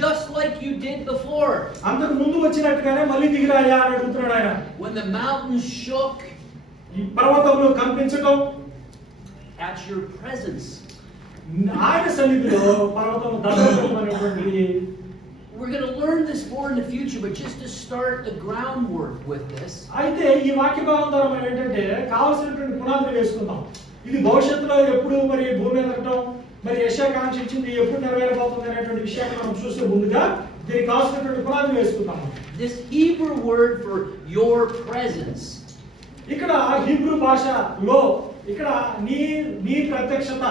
just like you did before. అంతకు ముందు వచ్చినట్టుగానే మళ్ళీ దిగిరాయా అని అడుగుతున్నాడు ఆయన. When the mountains shook ఈ పర్వతంలో కంపించటం, at your presence. ఆయన సన్నిధిలో పర్వతం దర్శనం అనేటువంటిది. We're going to learn this more in the future, but just to start the groundwork with this. అయితే ఈ వాక్య భావం ద్వారా మనం ఏంటంటే కావాల్సినటువంటి పునాదులు వేసుకుందాం. ఇది భవిష్యత్తులో ఎప్పుడు మరి భూమి ఎదగటం, మరి యెషయా కాంక్షించింది ఎప్పుడు నెరవేరబోతుంది అనేటువంటి విషయాన్ని మనం చూసే ముందుగా దీనికి కావాల్సినటువంటి పునాదులు వేసుకుందాం. This Hebrew word for your presence. ఇక్కడ హీబ్రూ భాషలో ఇక్కడ నీ ప్రత్యక్షత,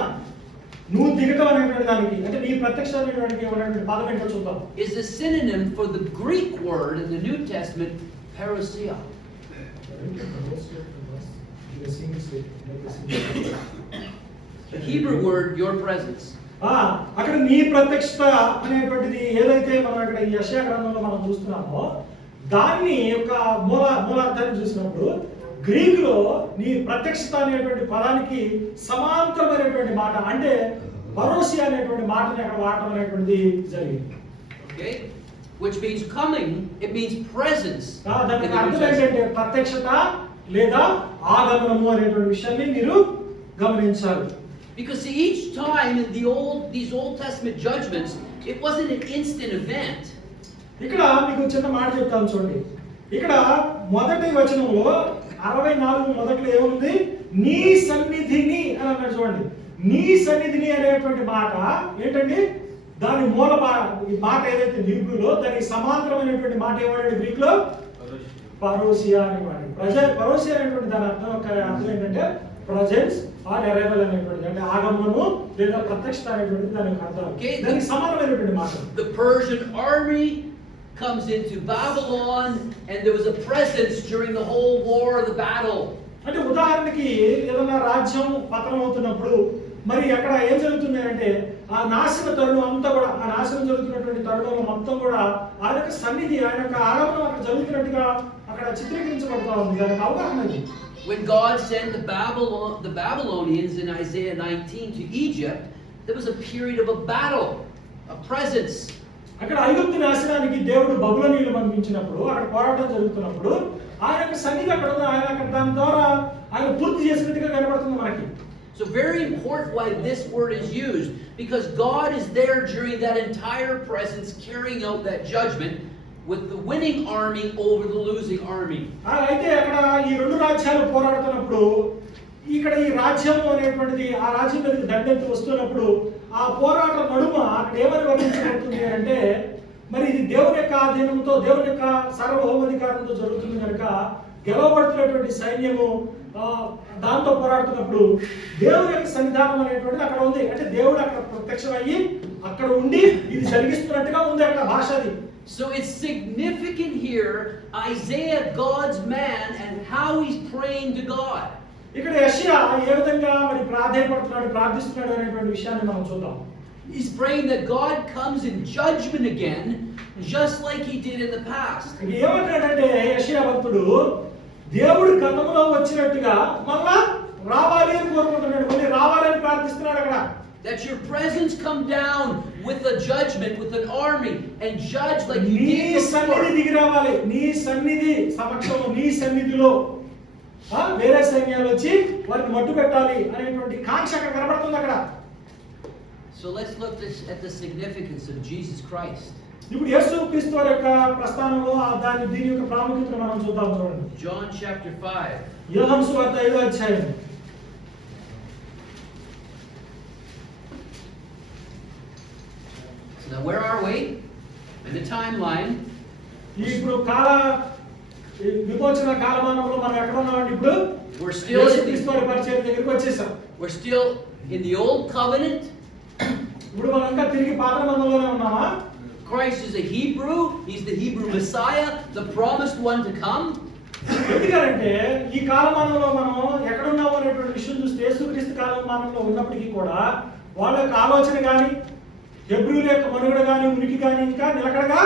నువ్వు దిగటం అనేటువంటి దానికి, అంటే నీ ప్రత్యక్షత అనేటువంటి ఉన్నటువంటి పదం ఏంటో చూద్దాం. Is a synonym for the Greek word in the New Testament, parousia. The Hebrew word, your presence. అక్కడ నీ ప్రత్యక్షత అనేటువంటిది ఏదైతే మనం ఇక్కడ ఈ యెషయా గ్రంథంలో మనం చూస్తున్నామో దాన్ని యొక్క మూలార్థాన్ని చూసినప్పుడు గ్రీకులో నీ ప్రత్యక్షత అనేటువంటి పదానికి సమాంతరమైనటువంటి మాట, అంటే పరోసియా అనేటువంటి మాటని అక్కడ వాడటం అనేటువంటిది జరిగింది. Okay? Which means coming, it means presence. దానికి అర్థం ఏంటంటే ప్రత్యక్షత లేదా ఆగమనము అనేటువంటి విషయాన్ని మీరు గమనించాలి. Because see, each time in these Old Testament judgments, it wasn't an instant event. ఇక్కడ మీకు చిన్న మాట చెప్తాను చూడండి. ఇక్కడ మొదటి వచనంలో 64 మొదట్లో ఏముంది? నీ సన్నిధిని అని అన్నాడు చూడండి. నీ సన్నిధిని అనేటువంటి మాట ఏంటండి? దాని ఈ మాట ఏదైతే హీబ్రూలో దానికి సమాంతరమైనటువంటి మాట ఏమంటే గ్రీక్ లో పరోసియా అనేవాడు. పరోసియా అనేటువంటి దాని అర్థం ఏంటంటే ప్రజెన్స్ ఆర్ అరైవల్ అనేటువంటిది, అంటే ఆగమనము లేదా ప్రత్యక్షత అనేటువంటిది దానికి అర్థం. దానికి సమానమైనటువంటి మాట. The Persian army comes into Babylon and there was a presence during the whole war of the battle. అంటే ఉదాహరణకి ఏదైనా రాజ్యం పతనం అవుతున్నప్పుడు మరి అక్కడ ఏం జరుగుతుంది అంటే ఆ నాశన తరుణం అంతా కూడా, ఆ నాశనం జరుగుతున్నటువంటి తరుణంలో మొత్తం కూడా ఆయన యొక్క సన్నిధి, ఆయన యొక్క ఆగమనం అక్కడ జరుగుతున్నట్టుగా అక్కడ చిత్రీకరించబడతా ఉంది. దానికి అవగాహన అది. When God sent the Babylonians in Isaiah 19 to Egypt, there was a period of a battle, a presence. అక్కడ ఐగుప్తు నాశనానికి దేవుడు బబులోనీయులు పంపించినప్పుడు అక్కడ పోరాటం జరుగుతున్నప్పుడు ఆయన యొక్క సన్నిధి అక్కడ ఉంది. ఆయన అక్కడ దాని ద్వారా ఆయన పూర్తి చేసినట్టుగా కనబడుతుంది మనకి. So very important why this word is used, because God is there during that entire presence carrying out that judgment with the winning army over the losing army. అయితే అక్కడ ఈ రెండు రాజ్యాలు పోరాడుతున్నప్పుడు ఇక్కడ ఈ రాజ్యం అనేటువంటిది ఆ రాజ్యం మీదకి దండెత్తి వస్తున్నప్పుడు ఆ పోరాట నడుమ అక్కడ ఏమని వర్ణించబడుతుంది అంటే మరి ఇది దేవుని యొక్క ఆధీనంతో, దేవుని యొక్క సార్వభౌమాధికారంతో జరుగుతుంది కనుక గెలవబడుతున్నటువంటి సైన్యము దాంతో పోరాడుతున్నప్పుడు దేవుని యొక్క సన్నిధానం అనేటువంటిది అక్కడ ఉంది. అంటే దేవుడు అక్కడ ప్రత్యక్షమయ్యి అక్కడ ఉండి ఇది జరిగిస్తున్నట్టుగా ఉంది అక్కడ భాష అది. So it's significant here, Isaiah, God's man, and how he's praying to God. ఇక్కడ యెషయా ఏ విధంగా మరి ప్రార్థిస్తున్నాడు అనేటువంటి విషయాన్ని మనం చూద్దాం. He's praying that God comes in judgment again, just like he did in the past. ఏమంటాడంటే యెషయా భక్తుడు దేవుడు గతంలో వచ్చినట్టుగా మళ్ళా రావాలి అని కోరుకుంటున్నాడు, మళ్ళీ రావాలని ప్రార్థిస్తున్నాడు అక్కడ. That your presence come down with a judgment, with an army, and judge like you did before. నీ సన్నిధి దిగి రావాలి, నీ సన్నిధి సమక్షంలో, నీ సన్నిధిలో వేరే సైన్యాలు వచ్చి వారికి మట్టు పెట్టాలి అనేటువంటి కాంక్ష అక్కడ కనబడుతుంది అక్కడ. So let's look at the significance of Jesus Christ. ఇప్పుడు యేసు క్రీస్తు వారి యొక్క ప్రస్థానంలో దీని యొక్క ప్రాముఖ్యతను మనం చూద్దాం. చూడండి John chapter 5. యోహాను సువార్త 5వ అధ్యాయం. Now where are we in the timeline? ఇప్పుడు విమోచన కాలమానంలో మనం ఎక్కడ ఉన్నామండి? ఇప్పుడు We're still దగ్గరికి వచ్చేసాం. We're still in the old covenant. ఇప్పుడు మనం ఇంకా తిరిగి పాత నిబంధనలోనే ఉన్నామా? Christ is a Hebrew. He's the Hebrew Messiah, the promised one to come. ఎందుకంటే ఈ కాలమానంలో మనం ఎక్కడ ఉన్నాము అనేటువంటి విషయం చూస్తే యేసుక్రీస్తు కాలమానంలో ఉన్నప్పటికీ కూడా వాళ్ళ యొక్క ఆలోచన కానీ హెబ్రీయుల యొక్క మనుగడ కానీ ఉనికి కానీ ఇంకా నిలకడగా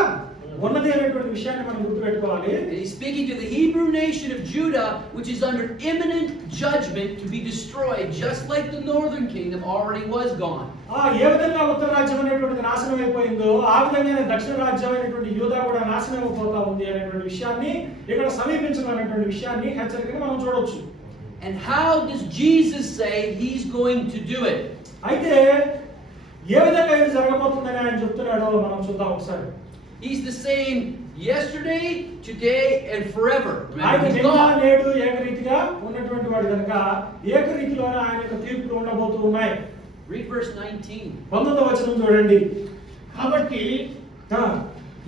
ఉన్నది అనేటువంటి విషయాన్ని మనం గుర్తుపెట్టుకోవాలి. He's speaking to the Hebrew nation of Judah, which is under imminent judgment to be destroyed, just like the northern kingdom already was gone. ఏ విధంగా ఉత్తర రాజ్యం అనేటువంటిది నాశనం అయిపోయిందో ఆ విధంగానే దక్షిణ రాజ్యం అయినటువంటి యూదా కూడా నాశనం అయిపోతా ఉంది అనేటువంటి విషయాన్ని ఇక్కడ సమీపించడం అనేటువంటి విషయాన్ని హెచ్చరికగా మనం చూడొచ్చు. And how does Jesus say he's going to do it? అయితే ఏ విధంగా ఇది జరగబోతుందని ఆయన చెప్తున్నాడో మనం చూద్దాం ఒకసారి. He's the same yesterday, today, and forever. ఆయన నిన్న నేడు ఏకరీతిగా ఉన్నటువంటి వాడు కనుక ఏకరీతిలోనే ఆయన యొక్క తీర్పులు ఉండబోతూ ఉన్నాయి. Read verse 19. 19వ వచనం చూడండి. కాబట్టి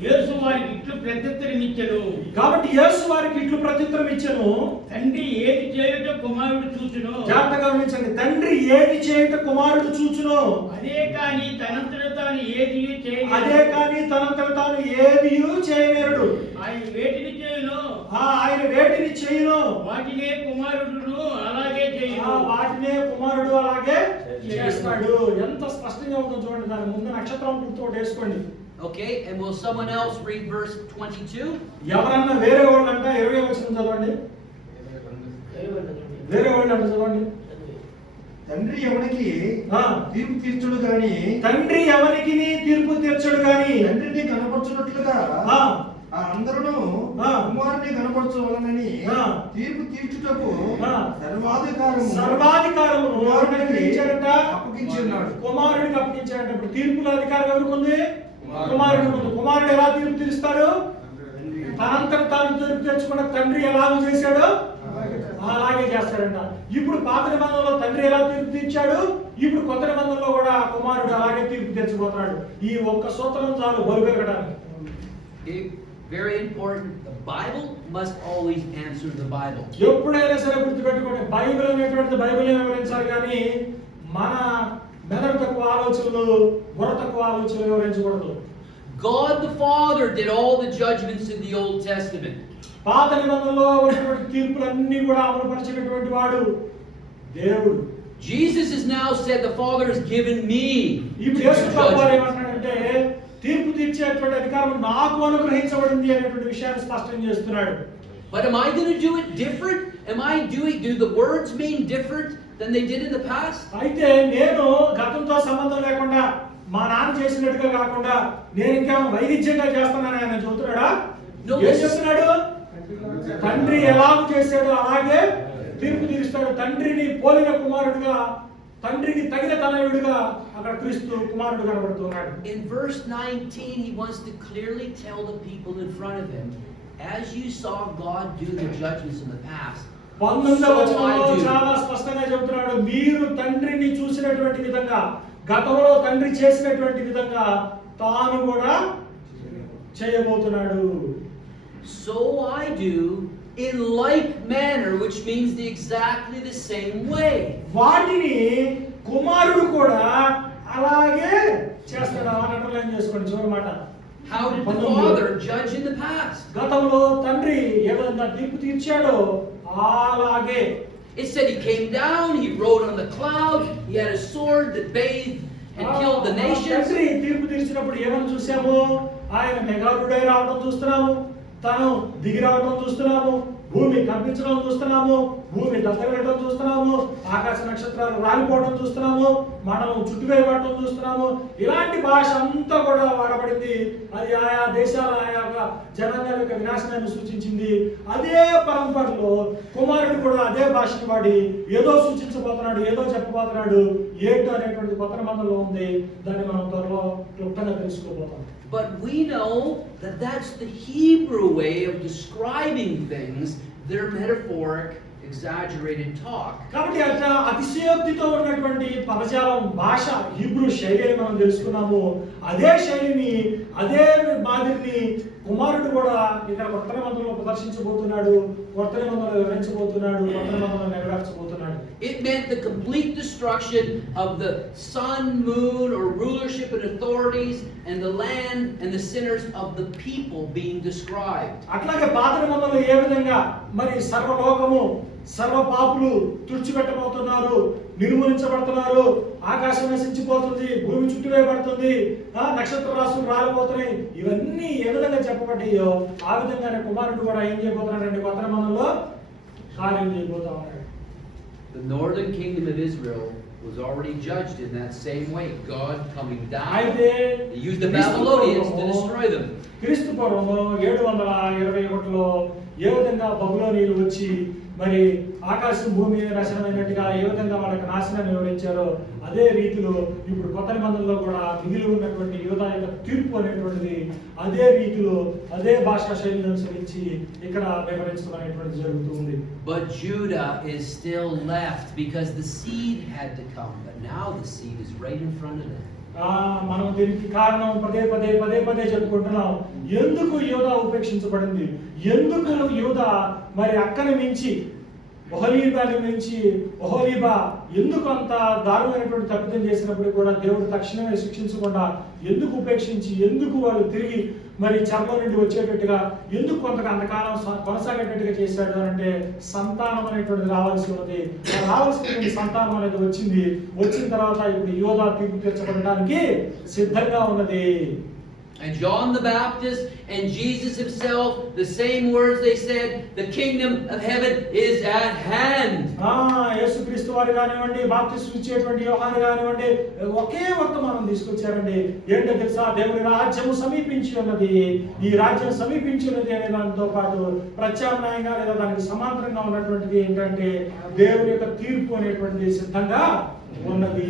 యేసు వారికి ఇట్లు ప్రత్యుత్తరం ఇచ్చెను. కాబట్టి యేసు వారికి ఇట్లు ప్రత్యుత్తరం ఇచ్చెను. తండ్రి ఏది చేయుట కుమారుడు చూచును. జాగ్రత్తగా గమనించండి. తండ్రి ఏది చేయుట కుమారుడు చూచును. అదే కానీ తనంతట తాను ఏది చేయలేడు. అదే కానీ తనంతట తాను ఏది చేయలేడు. ఆయన వేటిని చేయును. ఆయన వేటిని చేయును. వాటినే కుమారుడు అలాగే చేయును. వాటినే కుమారుడు అలాగే చేస్తాడు. ఎంత స్పష్టంగా ఉందో చూడండి. దాని ముందు నక్షత్రం గుర్తు వేసుకోండి. Okay, and will someone else read verse 22? ఎవరన్నా వేరే వాళ్ళు అంట 20వ వచనం చదవండి. వేరే వాళ్ళు అంట చదవండి. తండ్రి ఎవరికి తీర్పు తీర్చుడు గాని తండ్రి ఎవరికి తీర్పు తీర్చుడు గాని తండ్రిని కనపరచున్నట్లుగా అందరూ కుమారుని కనపరచవలనని తీర్పు తీర్చుటకు సర్వాధికారము అప్పగించున్నాడు. కుమారుడికి అప్పగించాడు. ఇప్పుడు తీర్పుల అధికారం ఎవరికి ఉంది? కుమారుడికి ఉంది. కుమారుడు ఎలా తీర్పు తీరుస్తాడు? తనంతట తాను తీర్పు తెచ్చుకున్న తండ్రి ఎలాగో చేశాడో అలాగే చేస్తాడంట. ఇప్పుడు పాత నిబంధనలో తండ్రి ఎలా తీర్పు తీర్చాడు, ఇప్పుడు కొత్త నిబంధనలో కూడా కుమారుడు అలాగే తీర్పు తీర్చబోతున్నాడు. ఈ ఒక్క సూత్రం చాలు బలు పెరగడానికి. Very important. The Bible must always answer the Bible. ఎప్పుడైనా సరే గుర్తుపెట్టుకోండి, బైబిల్ అనేటువంటిది బైబిల్ వివరించాలి కానీ మన మెదడు తక్కువ ఆలోచనలు, బుర్ర తక్కువ ఆలోచనలు వివరించకూడదు. God the Father did all the judgments in the Old Testament. పాత నిబంధనలో ఉన్నటువంటి తీర్పులన్నీ కూడా అమలుపరిచినటువంటి వాడు దేవుడు. Jesus has now said, the Father has given me ఇప్పుడు యేసు ప్రభువారు ఏమంటున్నాడంటే తీర్పు తీర్చేటువంటి అధికారం నాకు అనుగ్రహించబడింది అనేటువంటి విషయాన్ని స్పష్టం చేస్తున్నాడు. But am I going to do it different? Do the words mean different than they did in the past? అయితే నేను గతంతో సంబంధం లేకుండా మా నాన్న చేసినట్టుగా కాకుండా నేను ఇంకా వైవిధ్యంగా చేస్తానని ఆయన చెబుతున్నాడా? ఏం చెప్తున్నాడు? తండ్రి ఎలా చేశాడో అలాగే తీర్పు తీరుస్తాడు. తండ్రిని పోలిన కుమారుడుగా, తండ్రికి తగిన తనయుడిగా అక్కడ క్రీస్తు కుమారుడు కనబడుతున్నాడు. In verse 19 he wants to clearly tell the people in front of him, as you saw God do the judgments in the past, 19వ వచనంలో చాలా స్పష్టంగా చెబుతున్నాడు, మీరు తండ్రిని చూసినటువంటి విధంగా, గతంలో తండ్రి చేసినటువంటి విధంగా తాను కూడా చేయబోతున్నాడు. So I do in like manner, which means exactly the same way. వాటిని కుమారుడు కూడా అలాగే చేస్తాడు అని అండర్లైన్ చేసుకోండి చివరి మాట. How did the Father judge in the past? గతంలో తండ్రి ఏ విధంగా తీర్పు తీర్చాడో అలాగే. It said he came down, he rode on the cloud, he had a sword that bathed and killed the nations. తండ్రి తీర్పు తీర్చినప్పుడు ఏమని చూసాము? ఆయన మెగారుడై రావడం చూస్తున్నాము, తను దిగి రావడం చూస్తున్నాము, భూమి కంపించడం చూస్తున్నాము, భూమి దత్తగలడం చూస్తున్నాము, ఆకాశ నక్షత్రాలు రాలిపోవడం చూస్తున్నాము, మనం చుట్టువేయబడటం చూస్తున్నాము. ఇలాంటి భాష అంతా కూడా వాడబడింది. అది ఆయా దేశాల ఆయా జనాంగాల యొక్క వినాశనాన్ని సూచించింది. అదే పరంపరలో కుమారుడు కూడా అదే భాషను వాడి ఏదో సూచించబోతున్నాడు, ఏదో చెప్పబోతున్నాడు. ఏంటో అనేటువంటి కొత్త నిబంధనలో ఉంది. దాన్ని మనం త్వరలో క్లుప్తంగా తెలుసుకోబోతాం. But we know that that's the Hebrew way of describing things. They're metaphoric, exaggerated talk. కాబట్టి అట్లా అతిశయోక్తితో ఉన్నటువంటి పదజాలం భాష హీబ్రూ శైలిని మనం తెలుసుకున్నాము. అదే శైలిని, అదే మాదిరిని కుమారుడు కూడా ఇక్కడ కొత్త నిబంధనలో ప్రదర్శించబోతున్నాడు, కొత్త నిబంధనలో వివరించబోతున్నాడు, కొత్త నిబంధనలో నెరవేర్చబోతున్నాడు. It meant the complete destruction of the sun, moon, or rulership and authorities, and the land and the sinners of the people being described. అట్లాగే పాత నిబంధనలో ఏ విధంగా మరి సర్వలోకము, సర్వ పాపులు తుడిచిపెట్టబోతున్నారు, నిర్మూలించబడుతున్నారు, ఆకాశం నశించిపోతుంది, భూమి చుట్టువేయబడుతుంది, నక్షత్ర రాశులు రాలిపోతున్నాయి, ఇవన్నీ ఏ విధంగా చెప్పబడ్డాయో ఆ విధంగానే కుమారుడు కూడా ఏం చేయబోతున్నాడంటే కొత్త నిబంధనలో కార్యం చేయబోతా ఉన్నాడు. The northern kingdom of Israel was already judged in that same way. God coming down. అయితే He used the Babylonians to destroy them. క్రీస్తు పూర్వము 721లో ఏ విధంగా బబులోనీయులు వచ్చి మరి ఆకాశం భూమి నాశనమైనట్టుగా ఏ విధంగా వాళ్ళకి నాశనాన్ని వివరించారో అదే రీతిలో ఇప్పుడు కొత్త నిబంధనలో కూడా మిగిలి ఉన్నటువంటి యూదా యొక్క తీర్పు అనేటువంటిది అదే రీతిలో అదే భాషా శైలిని అనుసరించి ఇక్కడ వివరించడం అనేటువంటిది జరుగుతుంది. But Judah is still left because the seed had to come, but now the seed is right in front of them. మనం దీనికి కారణం పదే పదే చెప్పుకుంటున్నాం. ఎందుకు యూదా ఉపేక్షించబడింది, ఎందుకు యూదా మరి అక్కని మించి ఒహోలీబాని మించి ఒహోలీబా ఎందుకు అంత దారుణమైనటువంటి తప్పిదం చేసినప్పుడు కూడా దేవుడు తక్షణమే శిక్షించకుండా ఎందుకు ఉపేక్షించి, ఎందుకు వాళ్ళు తిరిగి మరి చర్మ నుండి వచ్చేటట్టుగా, ఎందుకు అంతకాలం కొనసాగేటట్టుగా చేశాడు అంటే సంతానం అనేటువంటిది రావాల్సి ఉన్నది. రావాల్సినటువంటి సంతానం అనేది వచ్చింది. వచ్చిన తర్వాత ఇప్పుడు యోధా తీర్పు తీర్చబడడానికి సిద్ధంగా ఉన్నది. And John the Baptist and Jesus himself, the same words they said, the kingdom of heaven is at hand. యేసుక్రీస్తు వారు కానివ్వండి, బాప్తిస్మం ఇచ్చేటువంటి యోహాను కానివ్వండి, ఒకే వర్తమానం తీసుకొచ్చారండి. ఏంటో తెలుసా? దేవుని రాజ్యము సమీపించి ఉన్నది. ఈ రాజ్యం సమీపించి ఉన్నది అనే దానితో పాటు ప్రత్యామ్నాయంగా లేదా దానికి సమాంతరంగా ఉన్నటువంటిది ఏంటంటే దేవుని యొక్క తీర్పు అనేటువంటిది సిద్ధంగా ఉన్నది.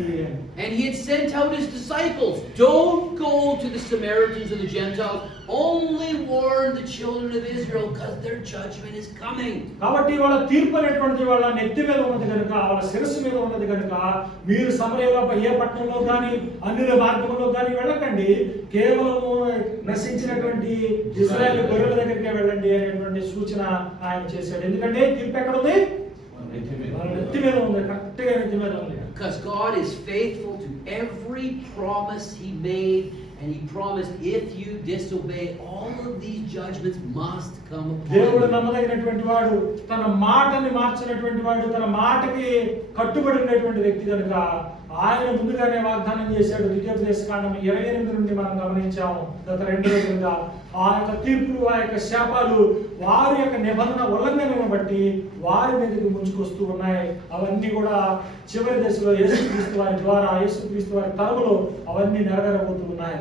And he had sent out his disciples. Don't go to the Samaritans and the Gentiles. Only warn the children of Israel because their judgment is coming. కాబట్టి వాళ్ళ తీర్పు అనేటువంటిది వాళ్ళ నెత్తి మీద ఉన్నది కనుక, వాళ్ళ శిరస్సు మీద ఉన్నది కనుక, మీరు సమరయంలో ఏ పట్టణంలో కానీ అన్యుల మార్గంలో కానీ వెళ్ళకండి, కేవలము నశించినటువంటి ఇశ్రాయేలు గొర్రెల దగ్గరికి వెళ్ళండి అనేటువంటి సూచన ఆయన చేశాడు. ఎందుకంటే తీర్పు ఎక్కడ ఉంది? వాళ్ళ నెత్తి మీద ఉంది, కరెక్ట్గా నెత్తి మీద ఉంది. Because God is faithful to every promise he made, and he promised if you disobey, all of these judgments must come దేవుడు upon you. నమ్మదగినటువంటి వాడు, తన మాటని మార్చినటువంటి వాడు, తన మాటకి కట్టుబడి ఉన్నటువంటి వ్యక్తి కనుక ఆయన ముందుగానే వాగ్దానం చేశాడు. ద్వితీయోపదేశకాండం 28 నుండి మనం గమనించాము గత 2 రోజులుగా. ఆ యొక్క తీర్పులు, ఆ యొక్క శాపాలు వారి యొక్క నిబంధన ఉల్లంఘనను బట్టి వారి మీదకి ముంచుకొస్తూ ఉన్నాయి. అవన్నీ కూడా చివరి దశలో యేసుక్రీస్తు వారి ద్వారా, యేసుక్రీస్తు వారి తరములో అవన్నీ నెరవేరబోతూ ఉన్నాయి.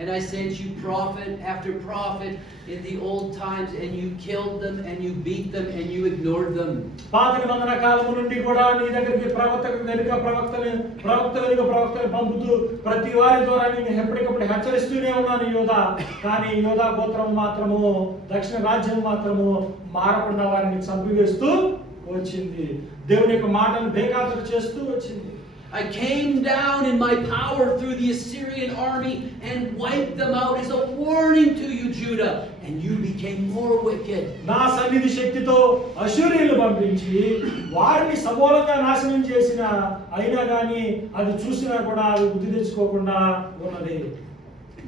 And I sent you prophet after prophet in the old times, and you killed them, and you beat them, and you ignored them. పాత నిబంధన కాలము నుండి కూడా నీ దగ్గరికి ప్రవక్తలను పంపుతూ ప్రతి వారి ద్వారా నేను ఎప్పటికప్పుడు హెచ్చరిస్తూనే ఉన్నాను యోధా. కానీ యోధా గోత్రం మాత్రము, దక్షిణ రాజ్యం మాత్రము మారకుండా వారిని చంపివేస్తూ వచ్చింది. దేవుని యొక్క మాటను బేఖాతరు చేస్తూ వచ్చింది. I came down in my power through the Assyrian army and wiped them out as a warning to you, Judah, and you became more wicked. నా సన్నిధి శక్తితో అష్షూరీయులను పంపించి వారిని సమూలంగా నాశనం చేసిన, అయినా కానీ అది చూసినా కూడా అది బుద్ధి తెచ్చుకోకుండా ఉన్నది.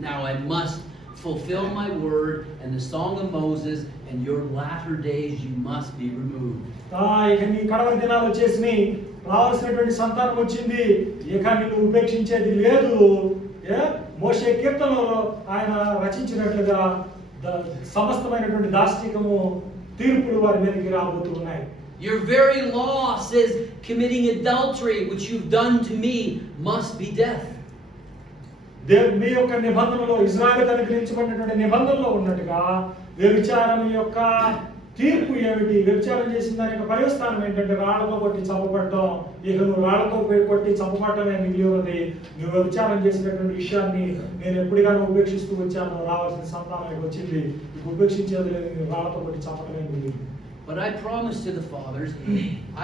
Now I must fulfill my word and the song of Moses, and your latter days you must be removed. ఇక నీ కడవరి దినాలు వచ్చేసినాయి, రావాల్సినటువంటి సంతానం వచ్చింది, ఇక నిన్ను ఉపేక్షించేది లేదు. మోషే కీర్తనలో ఆయన రచించినట్లుగా సమస్తమైనటువంటి దాష్టికము, తీర్పులు వారి మీదకి రాబోతూ ఉన్నాయి. Your very law says committing adultery, which you've done to me, must be death. మీ యొక్క నిబంధనలో, ఇశ్రాయేలుకు అనుగ్రహించబడినటువంటి నిబంధనలో ఉన్నట్టుగా వ్యభిచారం యొక్క తీర్పు ఏమిటి? వ్యభిచారం చేసిన దాని యొక్క పర్యవస్థానం ఏంటంటే రాళ్లతో కొట్టి చంపబడటం. ఇక నువ్వు రాళ్లతో కొట్టి చంపబడటమే మిగిలి ఉన్నది. నువ్వు వ్యభిచారం చేసినటువంటి విషయాన్ని నేను ఎప్పటిగానో ఉపేక్షిస్తూ వచ్చాను, రావాల్సిన సంతానం వచ్చింది, ఉపేక్షించేది లేదు, నేను రాళ్లతో కొట్టి చంపటమే మిగిలి. But I promise to the fathers,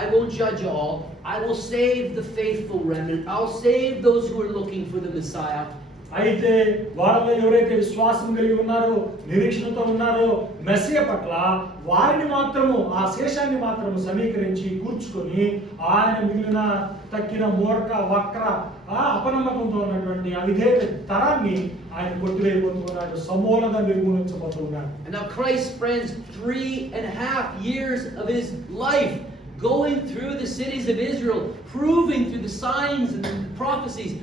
I will judge all. I will save the faithful remnant. I'll save those who are looking for the Messiah. అయితే వాళ్ళలో ఎవరైతే విశ్వాసం కలిగి ఉన్నారో, నిరీక్షణతో ఉన్నారో మెస్సియా పట్ల, వారిని మాత్రము, ఆ శేషాన్ని మాత్రము సమీకరించి కూర్చుకొని ఆయన మిగిలిన తక్కిన మూర్ఖ, వక్ర, అపనమ్మకంతో ఉన్నటువంటి అవిధేయ తరాన్ని ఆయన కొట్టివేయబోతున్నాడు, సమూలంగా నిర్మూలించబోతున్నాడు. And now Christ spends 3.5 years of his life going through the cities of Israel, proving through the signs and the prophecies,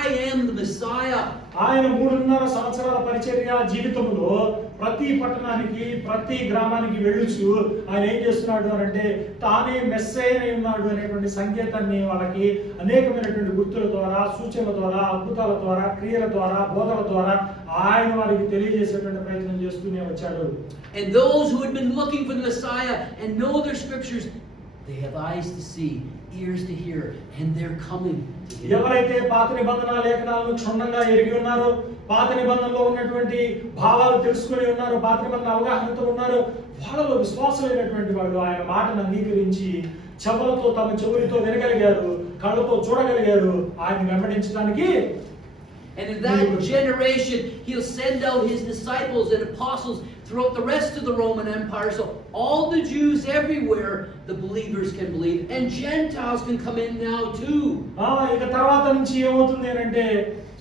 I am the Messiah. ఆయన 3.5 సంవత్సరాల పరిచర్య జీవితంలో ప్రతి పట్టణానికి, ప్రతి గ్రామానికి వెళ్ళుచు ఆయన ఏం చేస్తున్నాడు అంటే తానే మెస్సయ్య ఉన్నాడు అనేటువంటి సంకేతాన్ని వాళ్ళకి అనేకమైనటువంటి గుర్తుల ద్వారా, సూచనల ద్వారా, అద్భుతాల ద్వారా, క్రియల ద్వారా, బోధల ద్వారా ఆయన వారికి తెలియజేసేటువంటి ప్రయత్నం చేస్తూనే వచ్చాడు. And those who had been looking for the Messiah and know their scriptures, they have eyes to see, ears to hear, and they're coming. ఎవరైతే పాత నిబంధన లేఖనాలను క్షుణ్ణంగా ఎరిగి ఉన్నారో, పాత నిబంధనలో ఉన్నటువంటి భావాలు తెలుసుకొని ఉన్నారు, పాత నిబంధన అవగాహనతో ఉన్నారు, వాళ్ళలో విశ్వాసమైనటువంటి వాళ్ళు ఆయన మాటను అంగీకరించి చెవులతో, తమ చెవులతో వినగలిగారు, కళ్ళతో చూడగలిగారు ఆయన వెంబడించడానికి. And in that generation, he'll send out his disciples and apostles throughout the rest of the Roman Empire. So all the Jews everywhere, the believers can believe. And Gentiles can come in now too. ఇక తర్వాత నుంచి ఏమవుతుంది అంటే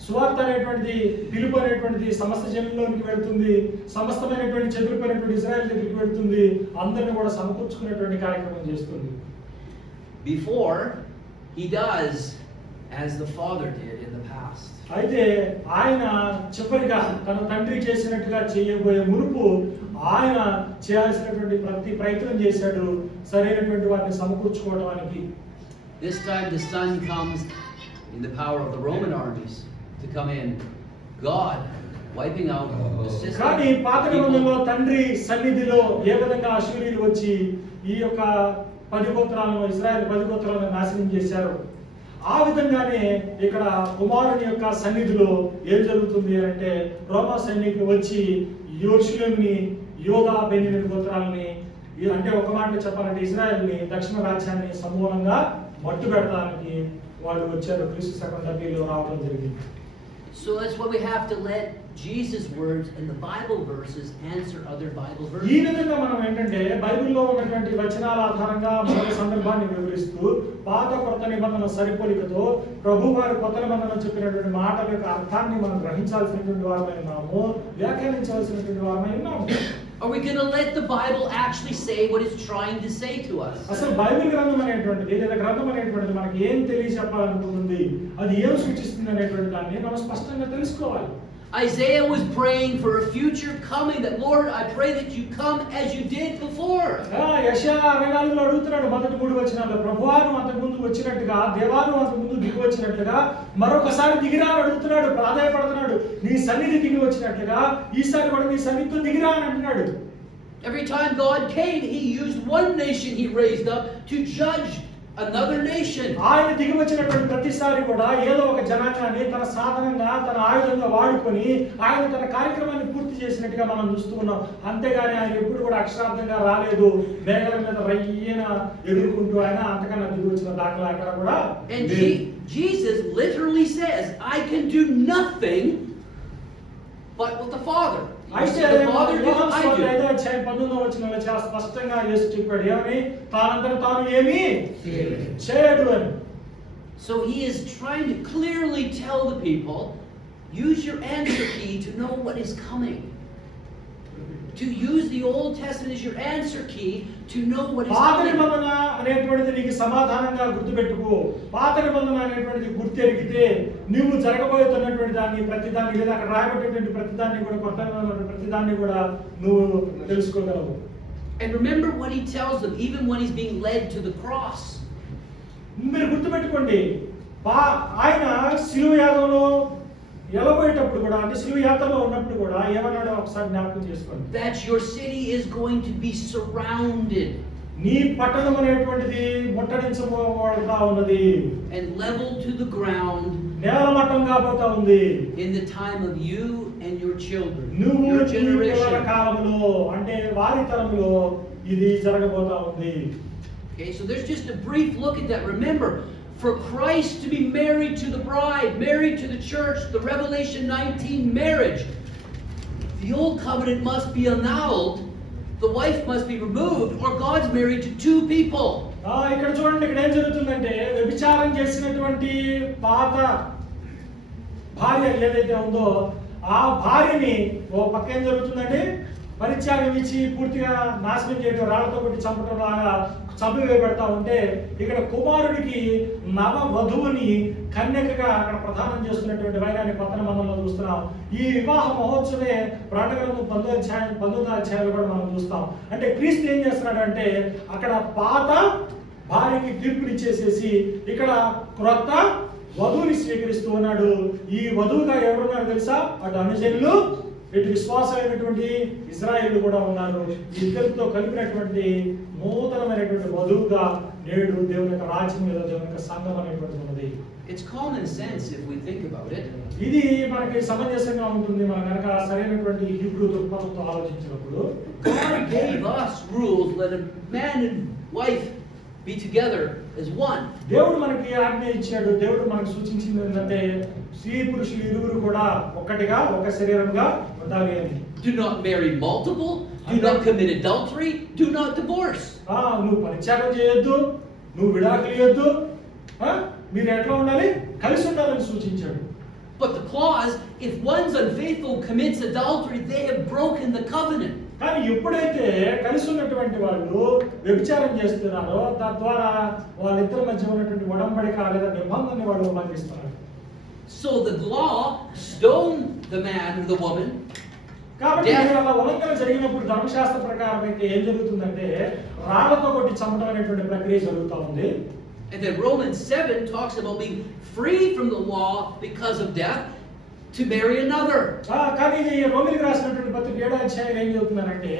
సువార్త అనేటువంటిది, పిలుపు అనేటువంటిది సమస్త జనుల్లోనికి వెళ్తుంది, సమస్తమైనటువంటి చెదిరిపోయినటువంటి ఇశ్రాయేలు దగ్గరికి వెళ్తుంది, అందరిని కూడా సమకూర్చుకునేటువంటి కార్యక్రమం చేస్తుంది. Before, he does as the Father did in the past. అయితే ఆయన చివరిగా తన తండ్రి చేసినట్టుగా చేయబోయే మునుపు ఆయన చేయాల్సినటువంటి ప్రతి ప్రయత్నం చేశాడు సరైనటువంటి వారిని సమకూర్చుకోవడానికి. This time the Son comes in the power of the Roman armies to come in. God wiping out the system. కానీ పాత నిబంధనలో తండ్రి సన్నిధిలో ఏ విధంగా అష్షూరీయులు వచ్చి ఈ యొక్క 10 గోత్రాలను, ఇశ్రాయేలు 10 గోత్రాలను నాశనం చేశారు, ఆ విధంగానే ఇక్కడ కుమారుని యొక్క సన్నిధిలో ఏం జరుగుతుంది అంటే రోమా సైనికులు వచ్చి యెరూషలేముని, యోధా, బెన్యామీను గోత్రాలని, అంటే ఒక మాటలో చెప్పాలంటే ఇజ్రాయెల్ని, దక్షిణ రాజ్యాన్ని సమూలంగా మట్టు పెడతానికి వాళ్ళు వచ్చారు. క్రీస్తు శకం 70లో రావడం జరిగింది. So that's why we have to let Jesus' words and the Bible verses answer other Bible ఈ verses. విధంగా మనం ఏంటంటే బైబిల్లో ఉన్నటువంటి వచనాల ఆధారంగా మన సందర్భాన్ని వివరిస్తూ పాత కొత్త నిబంధన సరిపోలికతో ప్రభు వారి కొత్త నిబంధన చెప్పినటువంటి మాటల యొక్క అర్థాన్ని మనం గ్రహించాల్సినటువంటి వారమై ఉన్నాము, వ్యాఖ్యానించాల్సినటువంటి వారమై ఉన్నాము. Are we going to let the Bible actually say what it's trying to say to us? అసలు బైబిల్ గ్రంథం అనేటువంటిది లేదా గ్రంథం అనేటువంటిది మనకి ఏం తెలియజెప్పాలనుకుంటుంది, అది ఏం సూచిస్తుంది అనేటువంటి దాన్ని మనం స్పష్టంగా తెలుసుకోవాలి. Isaiah was praying for a future coming, that Lord, I pray that you come as you did before. యెషయా 64లో అడుగుతున్నాడు మొదటి 3 వచనాల్లో, ప్రభువాను అంతకు ముందు వచ్చినట్టుగా, దేవాను అంతకు ముందు దిగి వచ్చినట్లుగా మరొకసారి దిగిరా అని అడుగుతున్నాడు, ప్రాధాయపడుతున్నాడు. నీ సన్నిధి దిగి వచ్చినట్లుగా ఈసారి కూడా నీ సన్నిధితో దిగిరా అని అంటున్నాడు. Every time God came, he used one nation he raised up to judge another nation. ఆయన దిగి వచ్చినటువంటి ప్రతిసారి కూడా ఏదో ఒక జనాంగాన్ని తన సాధనంగా, తన ఆయుధంగా వాడుకొని ఆయన తన కార్యక్రమాన్ని పూర్తి చేసినట్టుగా మనం చూస్తూ ఉన్నాం. అంతేగాని ఆయన ఎప్పుడు కూడా అక్షరార్థంగా రాలేదు. మేఘాల మీద రయ్యన ఎదుర్కొంటూ ఆయన అంతకన్నా దిగి వచ్చిన దాఖలా ఎక్కడ కూడా And లేదు. Jesus literally says, I can do nothing but with the Father. అయితే The Father do, యోహాను I సువార్త do. 5వ అధ్యాయం 19వ వచనంలో చాలా స్పష్టంగా యేసు చెప్పాడు, ఏమని? తానంతట తాను ఏమీ చేయడు అని. So he is trying to clearly tell the people, use your answer key to know what is coming. To use the Old Testament as your answer key to know what is పాత coming. నిబంధన అనేటువంటిది నీకు సమాధానంగా గుర్తుపెట్టుకో. పాత నిబంధన అనేటువంటిది గుర్తెరిగితే నువ్వు జరగబోతున్నటువంటి దాన్ని, ప్రతిదాన్ని, లేదా అక్కడ రాయబడేటువంటి ప్రతిదాన్ని కూడా, కొత్త నిబంధన ప్రతిదాన్ని కూడా నువ్వు తెలుసుకోగలవు. And remember what he tells them, even when he's being led to the cross. మీరు గుర్తుపెట్టుకోండి, ఆయన శిలువ యాగంలో ఎలబోయేటప్పుడు కూడా, అంటే శిలువ యాత్రలో ఉన్నప్పుడు కూడా ఏమన్నాడో ఒకసారి జ్ఞాపకం చేసుకోండి. That your city is going to be surrounded నీ పట్టణం అనేటువంటిది ముట్టడించబోతా ఉన్నది, and leveled to the ground నేలమట్టం కాబోతా ఉంది. in the time of you and your children, నువ్వు your నీ పిల్లల generation. కాలంలో, అంటే వారి తరంలో ఇది జరగబోతా ఉంది. Okay, so there's just a brief look at that. Remember, for Christ to be married to the bride, married to the church, the Revelation 19 marriage, the old covenant must be annulled, the wife must be removed, or God's married to two people. ఇక్కడ చూడండి, ఇక్కడ ఏం జరుగుతుందంటే వ్యభిచారం చేసినటువంటి పాత భార్య ఏదైతే ఉందో ఆ భార్యని ఓ పక్క ఏం జరుగుతుందంటే పరిత్యాగం ఇచ్చి పూర్తిగా నాశనం చేయడం, రాళ్లతో కొట్టి చంపడం లాగా చంపివేయబడతా ఉంటే, ఇక్కడ కుమారుడికి నవ వధువుని కన్యకగా అక్కడ ప్రదానం చేస్తున్నటువంటి వైరాన్ని కొత్త నిబంధనలో చూస్తున్నాం. ఈ వివాహ మహోత్సవే ప్రకటన గ్రంథం 19వ అధ్యాయంలో కూడా మనం చూస్తాం. అంటే క్రీస్తు ఏం చేస్తున్నాడు అంటే అక్కడ పాత భార్యకి తీర్పునిచ్చేసేసి ఇక్కడ క్రొత్త వధువుని స్వీకరిస్తూ ఉన్నాడు. ఈ వధువుగా ఎవరున్నారు తెలుసా? అటు అనుజనులు, ఇటు విశ్వాసమైనటువంటి ఇజ్రాయేలు కూడా ఉన్నారు. ఇద్దరితో కలిపినటువంటి నూతనమైనటువంటి వధువుగా నేడు దేవుని యొక్క రాజ్యం మీద దేవుని యొక్క సంఘం అనేటువంటి ఉన్నది. It's common sense if we think about it. ఇది మనకి సమంజసంగా ఉంటుంది మనం కనుక సరైనటువంటి హీబ్రూ దృక్పథంతో ఆలోచించినప్పుడు. God gave us rules, let a man and wife be together as one. దేవుడు మనకి ఆజ్ఞ ఇచ్చాడు. దేవుడు మనకు సూచించింది ఏంటంటే స్త్రీ పురుషులు ఇరువురు కూడా ఒక్కటిగా, ఒక శరీరంగా ఉండాలి అని. Do not marry multiple, do not commit adultery, do not divorce. నువ్వు పరిత్యాగం చేయొద్దు, నువ్వు విడాకులు ఇవ్వద్దు, మీరు ఎట్లా ఉండాలి? కలిసి ఉండాలని సూచించాడు. But the clause, if one's unfaithful commits adultery, they have broken the covenant. కానీ ఎప్పుడైతే కలిసి ఉన్నటువంటి వాళ్ళు వ్యభిచారం చేస్తున్నారో తద్వారా వాళ్ళిద్దరి మధ్య ఉన్నటువంటి ఒడంబడిక లేదా నిబంధనని వాళ్ళు ఉల్లంఘిస్తున్నారు. So the law stoned the man or the woman. కాబట్టి అలా ఉల్లంఘన జరిగినప్పుడు ధర్మశాస్త్ర ప్రకారం అయితే ఏం జరుగుతుందంటే రాళ్లతో కొట్టి చంపడం అనేటువంటి ప్రక్రియ జరుగుతూ ఉంది. And then Romans 7 talks about being free from the law because of death. to marry another. కానీ ఇది రోమిలికి రాసినటువంటి పత్రిక 7వ అధ్యాయం ఏం చెబుతున్నారంటే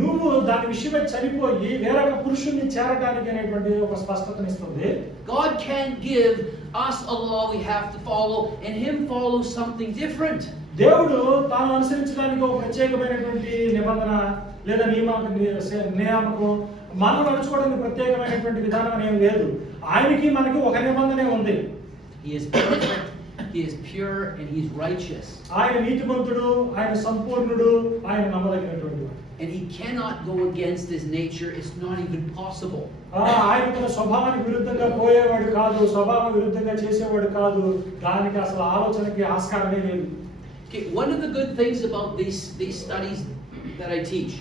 నువ్వు దాని విషయమై చనిపోయి వేరొక పురుషుణ్ణి చేరడానికి అనేటువంటి ఒక స్పష్టతనిస్తుంది. God can't give us a law we have to follow and him follow something different. దేవుడు తాను అనుసరించడానికి ఒక ప్రత్యేకమైనటువంటి నిబంధన లేదా నియామకం మనం నడుచుకోవడానికి ప్రత్యేకమైనటువంటి విధానం అనేవి లేదు. ఆయనకి మనకి ఒక నిబంధనే ఉంది. He is perfect, he is pure, and he's righteous. ఆయన నీతిమంతుడు, ఆయన సంపూర్ణుడు, ఆయన నమ్మదగినటువంటి వాడు. And he cannot go against his nature. It's not even possible. ఆయన తన స్వభావానికి విరుద్ధంగా పోయేవాడు కాదు, స్వభావం విరుద్ధంగా చేసేవాడు కాదు. దానికి అసలు ఆలోచనకి ఆస్కారమే లేదు. Okay, one of the good things about these studies that I teach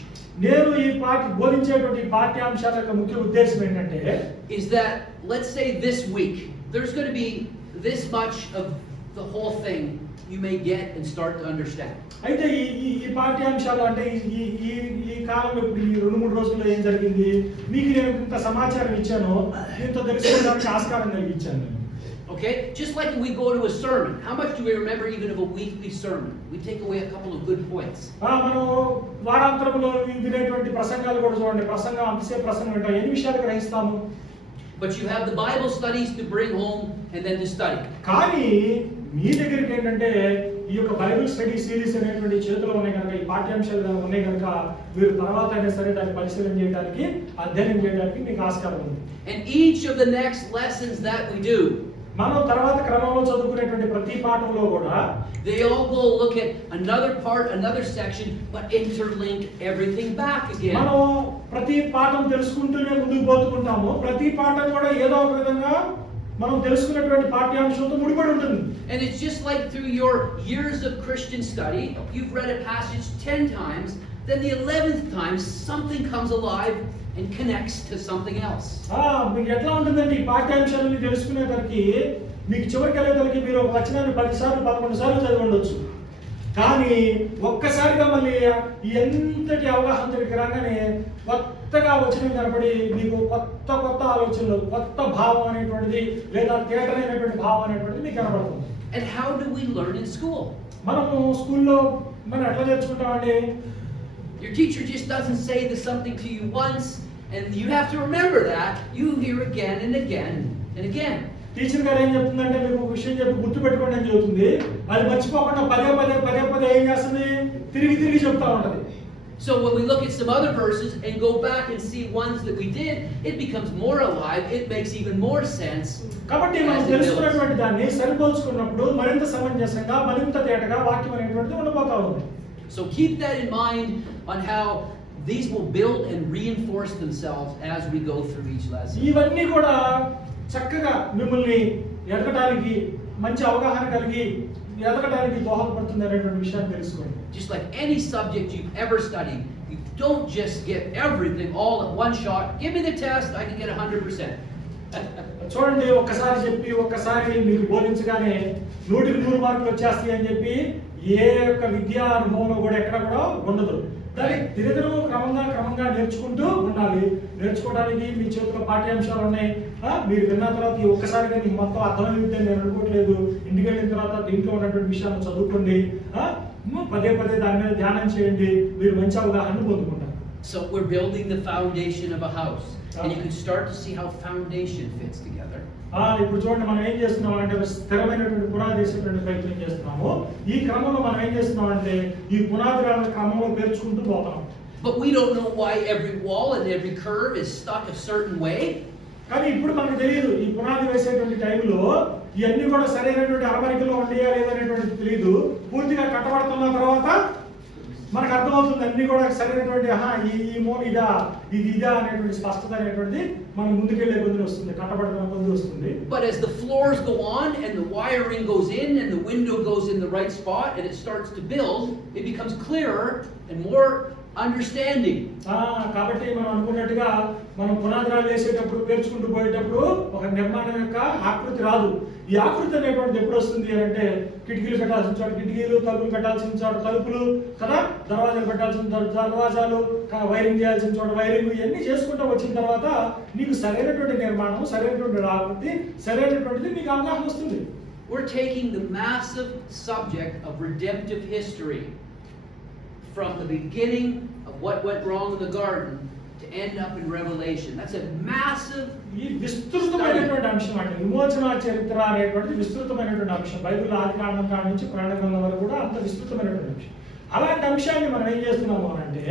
నేను ఈ బోధించేటువంటి పాఠ్యాంశాల యొక్క ముఖ్య ఉద్దేశం ఏంటంటే is that, let's say this week there's going to be this much of the whole thing you may get and start to understand. అయితే ఈ పాఠ్యాంశాలు అంటే ఈ కాలంలో ఇప్పుడు ఈ 2-3 రోజుల్లో ఏం జరిగింది, మీకు నేను ఇంత సమాచారం ఇచ్చాను, ఇంత తెలుసుకోవడానికి ఆస్కారం కలిగించాను. Okay, just like when we go to a sermon, how much do we remember even of a weekly sermon? We take away a couple of good points. మనం వారాంతరంలో వినేటువంటి ప్రసంగాలు కూడా చూడండి, ప్రసంగం అంతసేపు ప్రసంగం వింటాం, ఎన్ని విషయాలు గ్రహిస్తాము. But you have the Bible studies to bring home and then to study. కానీ మీ దగ్గరికి ఏంటంటే ఈ యొక్క బైబిల్ స్టడీ సిరీస్ అనేటువంటి చేతిలో ఉన్నాయి కనుక, ఈ పాఠ్యాంశాలు ఉన్నాయి కనుక మీరు తర్వాత అయినా సరే దాన్ని పరిశీలన చేయడానికి, అధ్యయనం చేయడానికి మీకు ఆస్కారం ఉంది. And each of the next lessons that we do, మనం తర్వాత క్రమంలో చదువుకునేటువంటి ప్రతి పాఠంలో కూడా they all go look at another part, another section, but interlink everything back again. మనం ప్రతి పాఠం తెలుసుకుంటూనే ముందుకు పోతుంటాము. ప్రతి పాఠం కూడా ఏదో ఒక విధంగా మనం తెలుసుకున్నటువంటి పాఠ్యాంశంతో ముడిపడి ఉంటుంది. And it's just like through your years of Christian study, you've read a passage 10 times, then the 11th time something comes alive and connects to something else. మీకు ఎట్లా ఉంటుందండి ఈ పాఠ్యాంశాలను తెలుసుకునేసరికి, మీకు చివరికి వెళ్ళేసరికి మీరు ఒక వచనాన్ని 10 సార్లు 11 సార్లు చదివి ఉండొచ్చు. కానీ ఒక్కసారిగా మళ్ళీ ఎంతటి అవగాహన దగ్గరికి రాగానే కొత్తగా వచనం కనపడి మీకు కొత్త ఆలోచనలు, కొత్త భావం అనేటువంటిది లేదా తేటమైనటువంటి భావం అనేటువంటిది మీకు కనపడుతుంది. And how do we learn in school? మనము స్కూల్లో మనం ఎట్లా నేర్చుకుంటామండి? Your teacher just doesn't say something to you once and you have to remember that. You hear again and again and again. Teacher గారు ఏం చెప్తుందంటే మీకు ఒక విషయం చెప్పి గుర్తుపెట్టుకోండి అని చెబుతుంది. అది మర్చిపోకుండా పదే ఏం చేస్తుంది, తిరిగి చెప్తా ఉంటది. So when we look at some other verses and go back and see ones that we did, it becomes more alive. It makes even more sense. కాబట్టి మనం తెలుసుకున్నటువంటి దాన్ని సరిపోల్చుకున్నప్పుడు మరింత సమంజసంగా, మరింత తేటగా వాక్యం అనేటువంటిది ఉండబోతా ఉంది. So keep that in mind on how these will build and reinforce themselves as we go through each lesson. ఇవన్నీ కూడా చక్కగా మిమ్మల్ని ఎదగడానికి, మంచి అవగాహన కలిగి ఎదగడానికి దోహదపడుతుంది అనేటువంటి విషయాన్ని తెలుసుకోండి. Just like any subject you've ever studied, you don't just get everything all at one shot. Give me the test, I can get 100%. చూడండి, ఒక్కసారి చెప్పి ఒక్కసారి మీరు బోధించగానే 100కి 100 మార్కులు వచ్చేస్తాయి అని చెప్పి ఏ యొక్క విద్యా అనుభవంలో కూడా ఎక్కడ కూడా ఉండదు. దాన్ని దినదినము క్రమంగా నేర్చుకుంటూ ఉండాలి. నేర్చుకోవడానికి మీ చేతిలో పాఠ్యాంశాలు ఉన్నాయి. మీరు విన్న తర్వాత ఒక్కసారిగా మీకు మొత్తం అర్థమైందని నేను అనుకోవట్లేదు. ఇంటికి వెళ్ళిన తర్వాత దీంట్లో ఉన్నటువంటి విషయాలను చదువుకోండి, పదే దాని మీద ధ్యానం చేయండి, మీరు మంచి అవగాహన పొందుకుంటారు. So we're building the foundation of a house, and you can start to see how foundation fits together. ఇప్పుడు చూడండి, మనం ఏం చేస్తున్నాం అంటే స్థిరమైనటువంటి పునాది వేసేటువంటి ప్రయత్నం చేస్తున్నాము. ఈ క్రమంలో మనం ఏం చేస్తున్నాం అంటే ఈ పునాది క్రమంలో పేర్చుకుంటూ పోతాం. But we don't know why every wall and every curve is stuck a certain way. కానీ ఇప్పుడు మనకు తెలియదు, ఈ పునాది వేసేటువంటి టైంలో ఇవన్నీ కూడా సరైనటువంటి అమరికలో ఉండయా లేదనేటువంటిది తెలియదు. పూర్తిగా కట్టబడుతున్న తర్వాత మనకు అర్థమవుతుంది అన్ని కూడా సరైనటువంటి ఈ మూల ఇదా అనేటువంటి స్పష్టత అనేటువంటిది మనం ముందుకెళ్లే కొద్ది వస్తుంది, కట్టబడుతున్న కొద్ది వస్తుంది. But as the floors go on and the wiring goes in and the window goes in the right spot and it starts to build, it becomes clearer and more understanding. కాబట్టి మనం అనుకున్నట్టుగా మనం పునాదిరాలు వేసేటప్పుడు పేర్చుకుంటూ పోయేటప్పుడు ఒక నిర్మాణం యొక్క ఆకృతి రాదు. ఈ ఆకృతి అనేటువంటిది ఎప్పుడు వస్తుంది అంటే కిటికీలు పెట్టాల్సిన చోట కిటికీలు, తలుపులు పెట్టాల్సిన చోట తలుపులు కదా, దర్వాజాలు పెట్టాల్సిన చోట దర్వాజాలు, వైరింగ్ చేయాల్సిన చోట వైరింగ్, ఇవన్నీ చేసుకుంటూ వచ్చిన తర్వాత నీకు సరైనటువంటి నిర్మాణం, సరైనటువంటి ఆకృతి, సరైనటువంటిది మీకు అవగాహన వస్తుంది. We're taking the massive subject of redemptive history from the beginning of what went wrong in the garden to end up in Revelation. That's a massive ఈ విస్తృతమైనటువంటి అంశం అంటే విమోచన చరిత్ర అనేటువంటి విస్తృతమైనటువంటి అంశం. బైబిల్ ఆది కాండం కాడి నుంచి పురాణ గ్రంథం వరకు కూడా అంత విస్తృతమైనటువంటి అంశం. అలాంటి అంశాన్ని మనం ఏం చేస్తున్నాము అంటే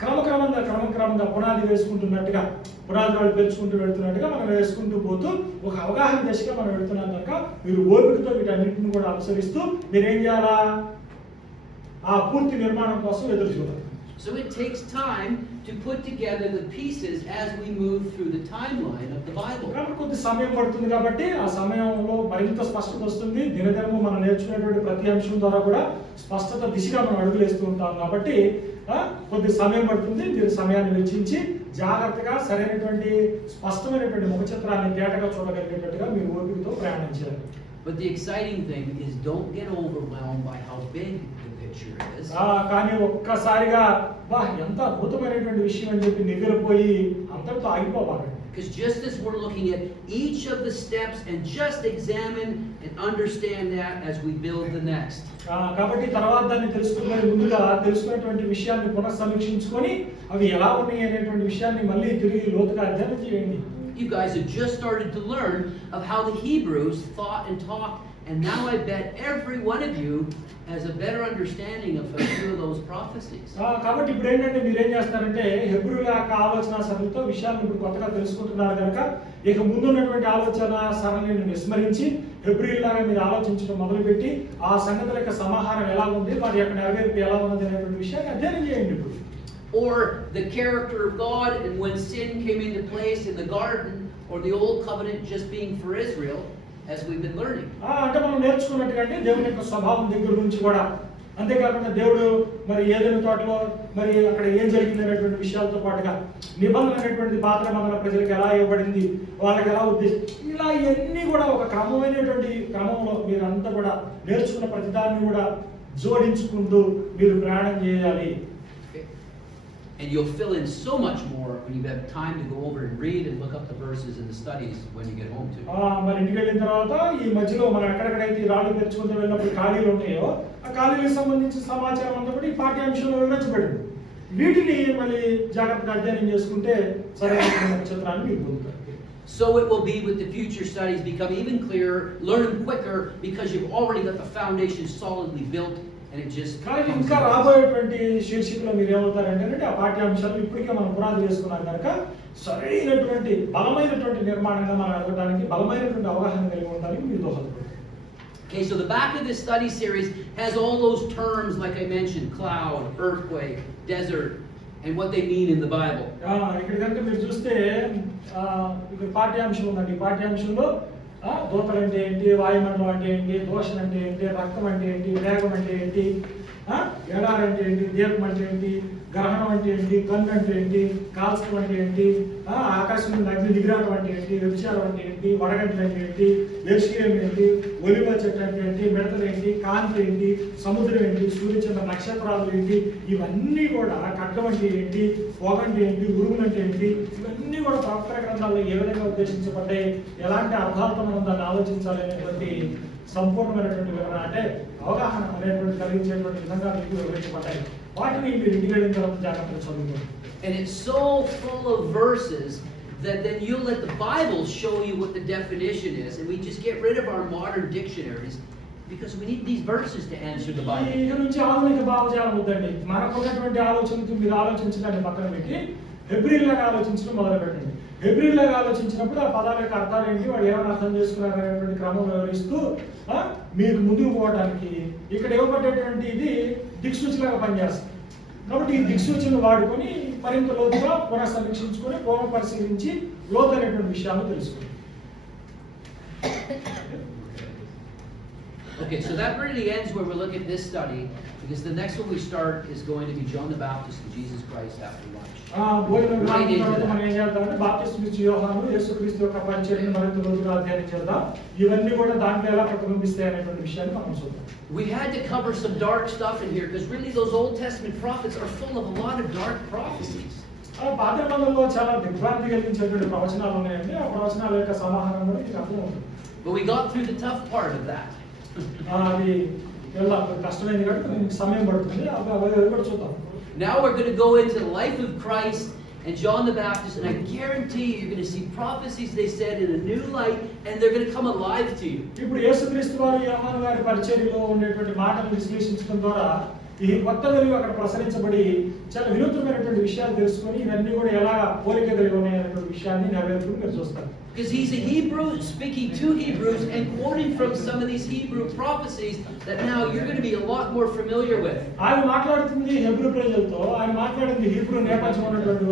క్రమక్రమంగా పునాది వేసుకుంటున్నట్టుగా, పునాది వాళ్ళు పెంచుకుంటూ వెళ్తున్నట్టుగా మనం వేసుకుంటూ పోతూ ఒక అవగాహన దశగా మనం వెళ్తున్నాం కనుక మీరు ఓపికతో వీటన్నింటిని కూడా అనుసరిస్తూ మీరేం చేయాలా, ఆ పూర్తి నిర్మాణం కోసం ఎదురు చూడాలి. So it takes time to put together the pieces as we move through the timeline of the Bible. కాబట్టి కొద్ది సమయం పడుతుంది కాబట్టి ఆ సమయంలో మరింత స్పష్టత వస్తుంది. దినదినము మనం నేర్చుకునేటువంటి ప్రతి అంశం ద్వారా కూడా స్పష్టత దిశగా మనం అడుగులేస్తూ ఉంటాం కాబట్టి కొద్ది సమయం పడుతుంది. మీరు సమయాన్ని వెచ్చించి జాగ్రత్తగా సరైనటువంటి స్పష్టమైనటువంటి ముఖ చిత్రాన్ని తేటగా చూడగలిగేటట్టుగా మీరు ఓపికతో ప్రయాణం చేయాలి. But the exciting thing is don't get overwhelmed by how big the picture is. కానీ ఒక్కసారిగా ఎంత అద్భుతమైనటువంటి విషయం అని చెప్పి నివ్వెరపోయి అంతటితో ఆగిపోవాలి. Because just as we're looking at each of the steps and just examine and understand that as we build the next. కాబట్టి తర్వాత దాన్ని తెలుసుకునే ముందుగా తెలుసుకున్నటువంటి విషయాన్ని పునఃసమీక్షించుకొని అవి ఎలా ఉన్నాయి అనేటువంటి విషయాన్ని మళ్ళీ తిరిగి లోతుగా అధ్యయనం చేయండి. You guys have just started to learn of how the Hebrews thought and talked, and now I bet every one of you has a better understanding of a few of those prophecies. కాబట్టి ఇప్పుడు ఏంటంటే మీరు ఏం చేస్తారంటే హెబ్రీయుల యొక్క ఆలోచన సరళితో విషయాలను ఇప్పుడు కొత్తగా తెలుసుకుంటున్నారు కనుక ఇక ముందున్నటువంటి ఆలోచన సరళిని విస్మరించి హెబ్రీయులాగా మీరు ఆలోచించడం మొదలుపెట్టి ఆ సంగతుల యొక్క సమాహారం ఎలా ఉంది, వాటి యొక్క నెరవేర్పు ఎలా ఉన్నది అనేటువంటి విషయాన్ని అధ్యయనం చేయండి. ఇప్పుడు Or the character of God, and when sin came into place in the garden, or the old covenant just being for Israel, as we've been learning. అంటే మనం నేర్చుకున్నట్టుగా అంటే దేవుని యొక్క స్వభావం దగ్గర నుంచి కూడా, అంతేకాకుండా దేవుడు మరి ఏదైనా తోటలో మరి అక్కడ ఏం జరిగింది అనేటువంటి విషయాలతో పాటుగా నిబంధన అనేటువంటి పాత్ర మన ప్రజలకు ఎలా ఇవ్వబడింది, వాళ్ళకి ఎలా ఉద్దేశం, ఇలా ఇవన్నీ కూడా ఒక క్రమమైనటువంటి క్రమంలో మీరు అంతా కూడా నేర్చుకున్న ప్రతిదాన్ని కూడా జోడించుకుంటూ మీరు ప్రయాణం చేయాలి. And you'll fill in so much more when you have time to go over and read and look up the verses in the studies when you get home too. మరి ఇంటికి వెళ్ళిన తర్వాత ఈ మధ్యలో మనం ఎక్కడెక్కడైతే రాళ్ళు తెచ్చుకుంటూ వెళ్ళినప్పుడు ఖాళీలు ఉన్నాయో ఆ ఖాళీలకు సంబంధించిన సమాచారం అంతా కూడా ఈ పాఠ్యాంశంలో వివరించబడింది. వీటిని మళ్ళీ జాగ్రత్తగా అధ్యయనం చేసుకుంటే సరైన చిత్రాన్ని మీరు పొందుతారు. So it will be with the future studies become even clearer, learn quicker because you've already got the foundation solidly built. కానీ ఇంకా రాబోయేటువంటి శీర్షికలో మీరు ఏమవుతారంటే ఆ పాఠ్యాంశాలు ఇప్పటికే మనం పునాది వేసుకున్నాం కనుక సరైనటువంటి బలమైనటువంటి నిర్మాణంగా మనం ఎదగడానికి బలమైనటువంటి అవగాహన కలిగి ఉండడానికి మీరు దోహదపడతారు. Okay, so the back of this study series has all those terms like I mentioned: cloud, earthquake, desert, and what they mean in the Bible. ఇక్కడ కనుక మీరు చూస్తే ఇక్కడ పాఠ్యాంశం ఉందండి. పాఠ్యాంశంలో దూతలు అంటే ఏంటి, వాయుమండలం అంటే ఏంటి, దోషం అంటే ఏంటి, రక్తం అంటే ఏంటి, వేగం అంటే ఏంటి, ఎడారి అంటే ఏంటి, దీపం అంటే ఏంటి, గ్రహణం అంటే ఏంటి, కన్ను అంటే ఏంటి, కాల్చడం అంటే ఏంటి, ఆకాశం నుండి అగ్ని దిగిరాటం అంటే ఏంటి, వ్యభిచారం అంటే ఏంటి, వడగంటలు అంటే ఏంటి, వేశ్యం ఏంటి, ఒలివ చెట్టు అంటే ఏంటి, మిడతలు ఏంటి, కాంతి ఏంటి, సముద్రం ఏంటి, సూర్యచంద్ర నక్షత్రాలు ఏంటి, ఇవన్నీ కూడా ఖడ్గం అంటే ఏంటి, పొగంటే ఏంటి, ఉరుగులు అంటే ఏంటి, ఇవన్నీ కూడా ప్రవక్తల గ్రంథాల్లో ఏ విధంగా ఉద్దేశించబడ్డాయి, ఎలాంటి అర్థాలతో మనం దాన్ని ఆలోచించాలి అనేటువంటి సంపూర్ణమైనటువంటి వివరణ అంటే అవగాహన అనేటువంటి కలిగించేటువంటి విధంగా మీకు వివరించబడ్డాయి. వాటిని మీరు ఇంటికి వెళ్ళిన తర్వాత జాగ్రత్తగా చదువుకోండి. And it's so full of verses that then you let the Bible show you what the definition is, and we just get rid of our modern dictionaries because we need these verses to answer the Bible. ఇక నుంచి ఆధునిక భావజాలం వద్దండి. మనకున్నటువంటి ఆలోచనతో మీరు ఆలోచించడాన్ని పక్కన పెట్టి హెబ్రీయులాగా ఆలోచించడం మొదలు పెట్టండి. హెబ్రీయులాగా ఆలోచించినప్పుడు ఆ పదాల యొక్క అర్థాలు ఏంటి, వాడు ఏమైనా అర్థం చేసుకున్నారు అనేటువంటి క్రమం వివరిస్తూ మీకు ముందుకు పోవడానికి ఇక్కడ ఇవ్వబడేటువంటి ఇది దిక్సూచిలాగా పనిచేస్తుంది. కాబట్టి ఈ దిక్సూచిని వాడుకొని మరింత లోతుగా పునఃసమీక్షించుకొని పూర్వం పరిశీలించి లోతైనటువంటి విషయాలు తెలుసుకోండి. Okay, so that really ends where we look at this study, because the next one we start is going to be John the Baptist and Jesus Christ after lunch. భోజనం తర్వాత మనం ఏం చేద్దామంటే బాప్తిస్మిచ్చు యోహాను యేసుక్రీస్తు యొక్క పరిచర్యను మరింత లోతుగా అధ్యయనం చేద్దాం. ఇవన్నీ కూడా దాంట్లో ఎలా ప్రతిబింబిస్తాయి అనేటువంటి విషయాన్ని మనం చూద్దాం. We had to cover some dark stuff in here because really those Old Testament prophets are full of a lot of dark prophecies. పాత నిబంధనలో చాలా దిగ్భ్రాంతి కలిగించేటువంటి ప్రవచనాలు ఉన్నాయండి. ఆ ప్రవచనాల యొక్క సమాహారం కూడా మీకు అర్థమవుతుంది. But we got through the tough part of that. అది ఎలా కష్టమైంది కాబట్టి కొంచెం సమయం పడుతుంది అది కూడా చూద్దాం. Now we're going to go into the life of Christ and John the Baptist, and I guarantee you're going to see prophecies they said in a new light, and they're going to come alive to you. ఇప్పుడు యేసుక్రీస్తు వారి యోహాను గారి పరిచర్యలో ఉండేటువంటి మాటలు విశ్లేషించడం ద్వారా ఈ కొత్త వెలుగు అక్కడ ప్రసరించబడి చాలా వినూత్నమైనటువంటి విషయాలు తెలుసుకొని ఇవన్నీ కూడా ఎలా పోలిక కలిగి ఉన్నాయనేటువంటి విషయాన్ని నెరవేర్చుకుని మీరు చూస్తారు. Because he's a Hebrew speaking to Hebrews and quoting from some of these Hebrew prophecies that now you're going to be a lot more familiar with. ఆయన మాట్లాడుతుంది హెబ్రూ ప్రజలతో, ఆయన మాట్లాడింది హీబ్రూ నేపథ్యం ఉన్నటువంటి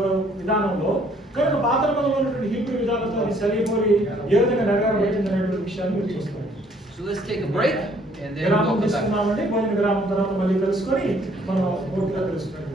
విధానంలో, కనుక పాత నిబంధనలో ఉన్నటువంటి హీబ్రూ విధానంతో అది సరిపోయి ఏ విధంగా నెరవేరబడుతుంది అనేటువంటి విషయాన్ని మీరు చూస్తారు. So let's take a break and then విరామం we'll come back. తీసుకున్నామండి. భోజన విరామం తర్వాత మళ్ళీ కలుసుకొని మనం పూర్తిగా తెలుసుకుంటాం.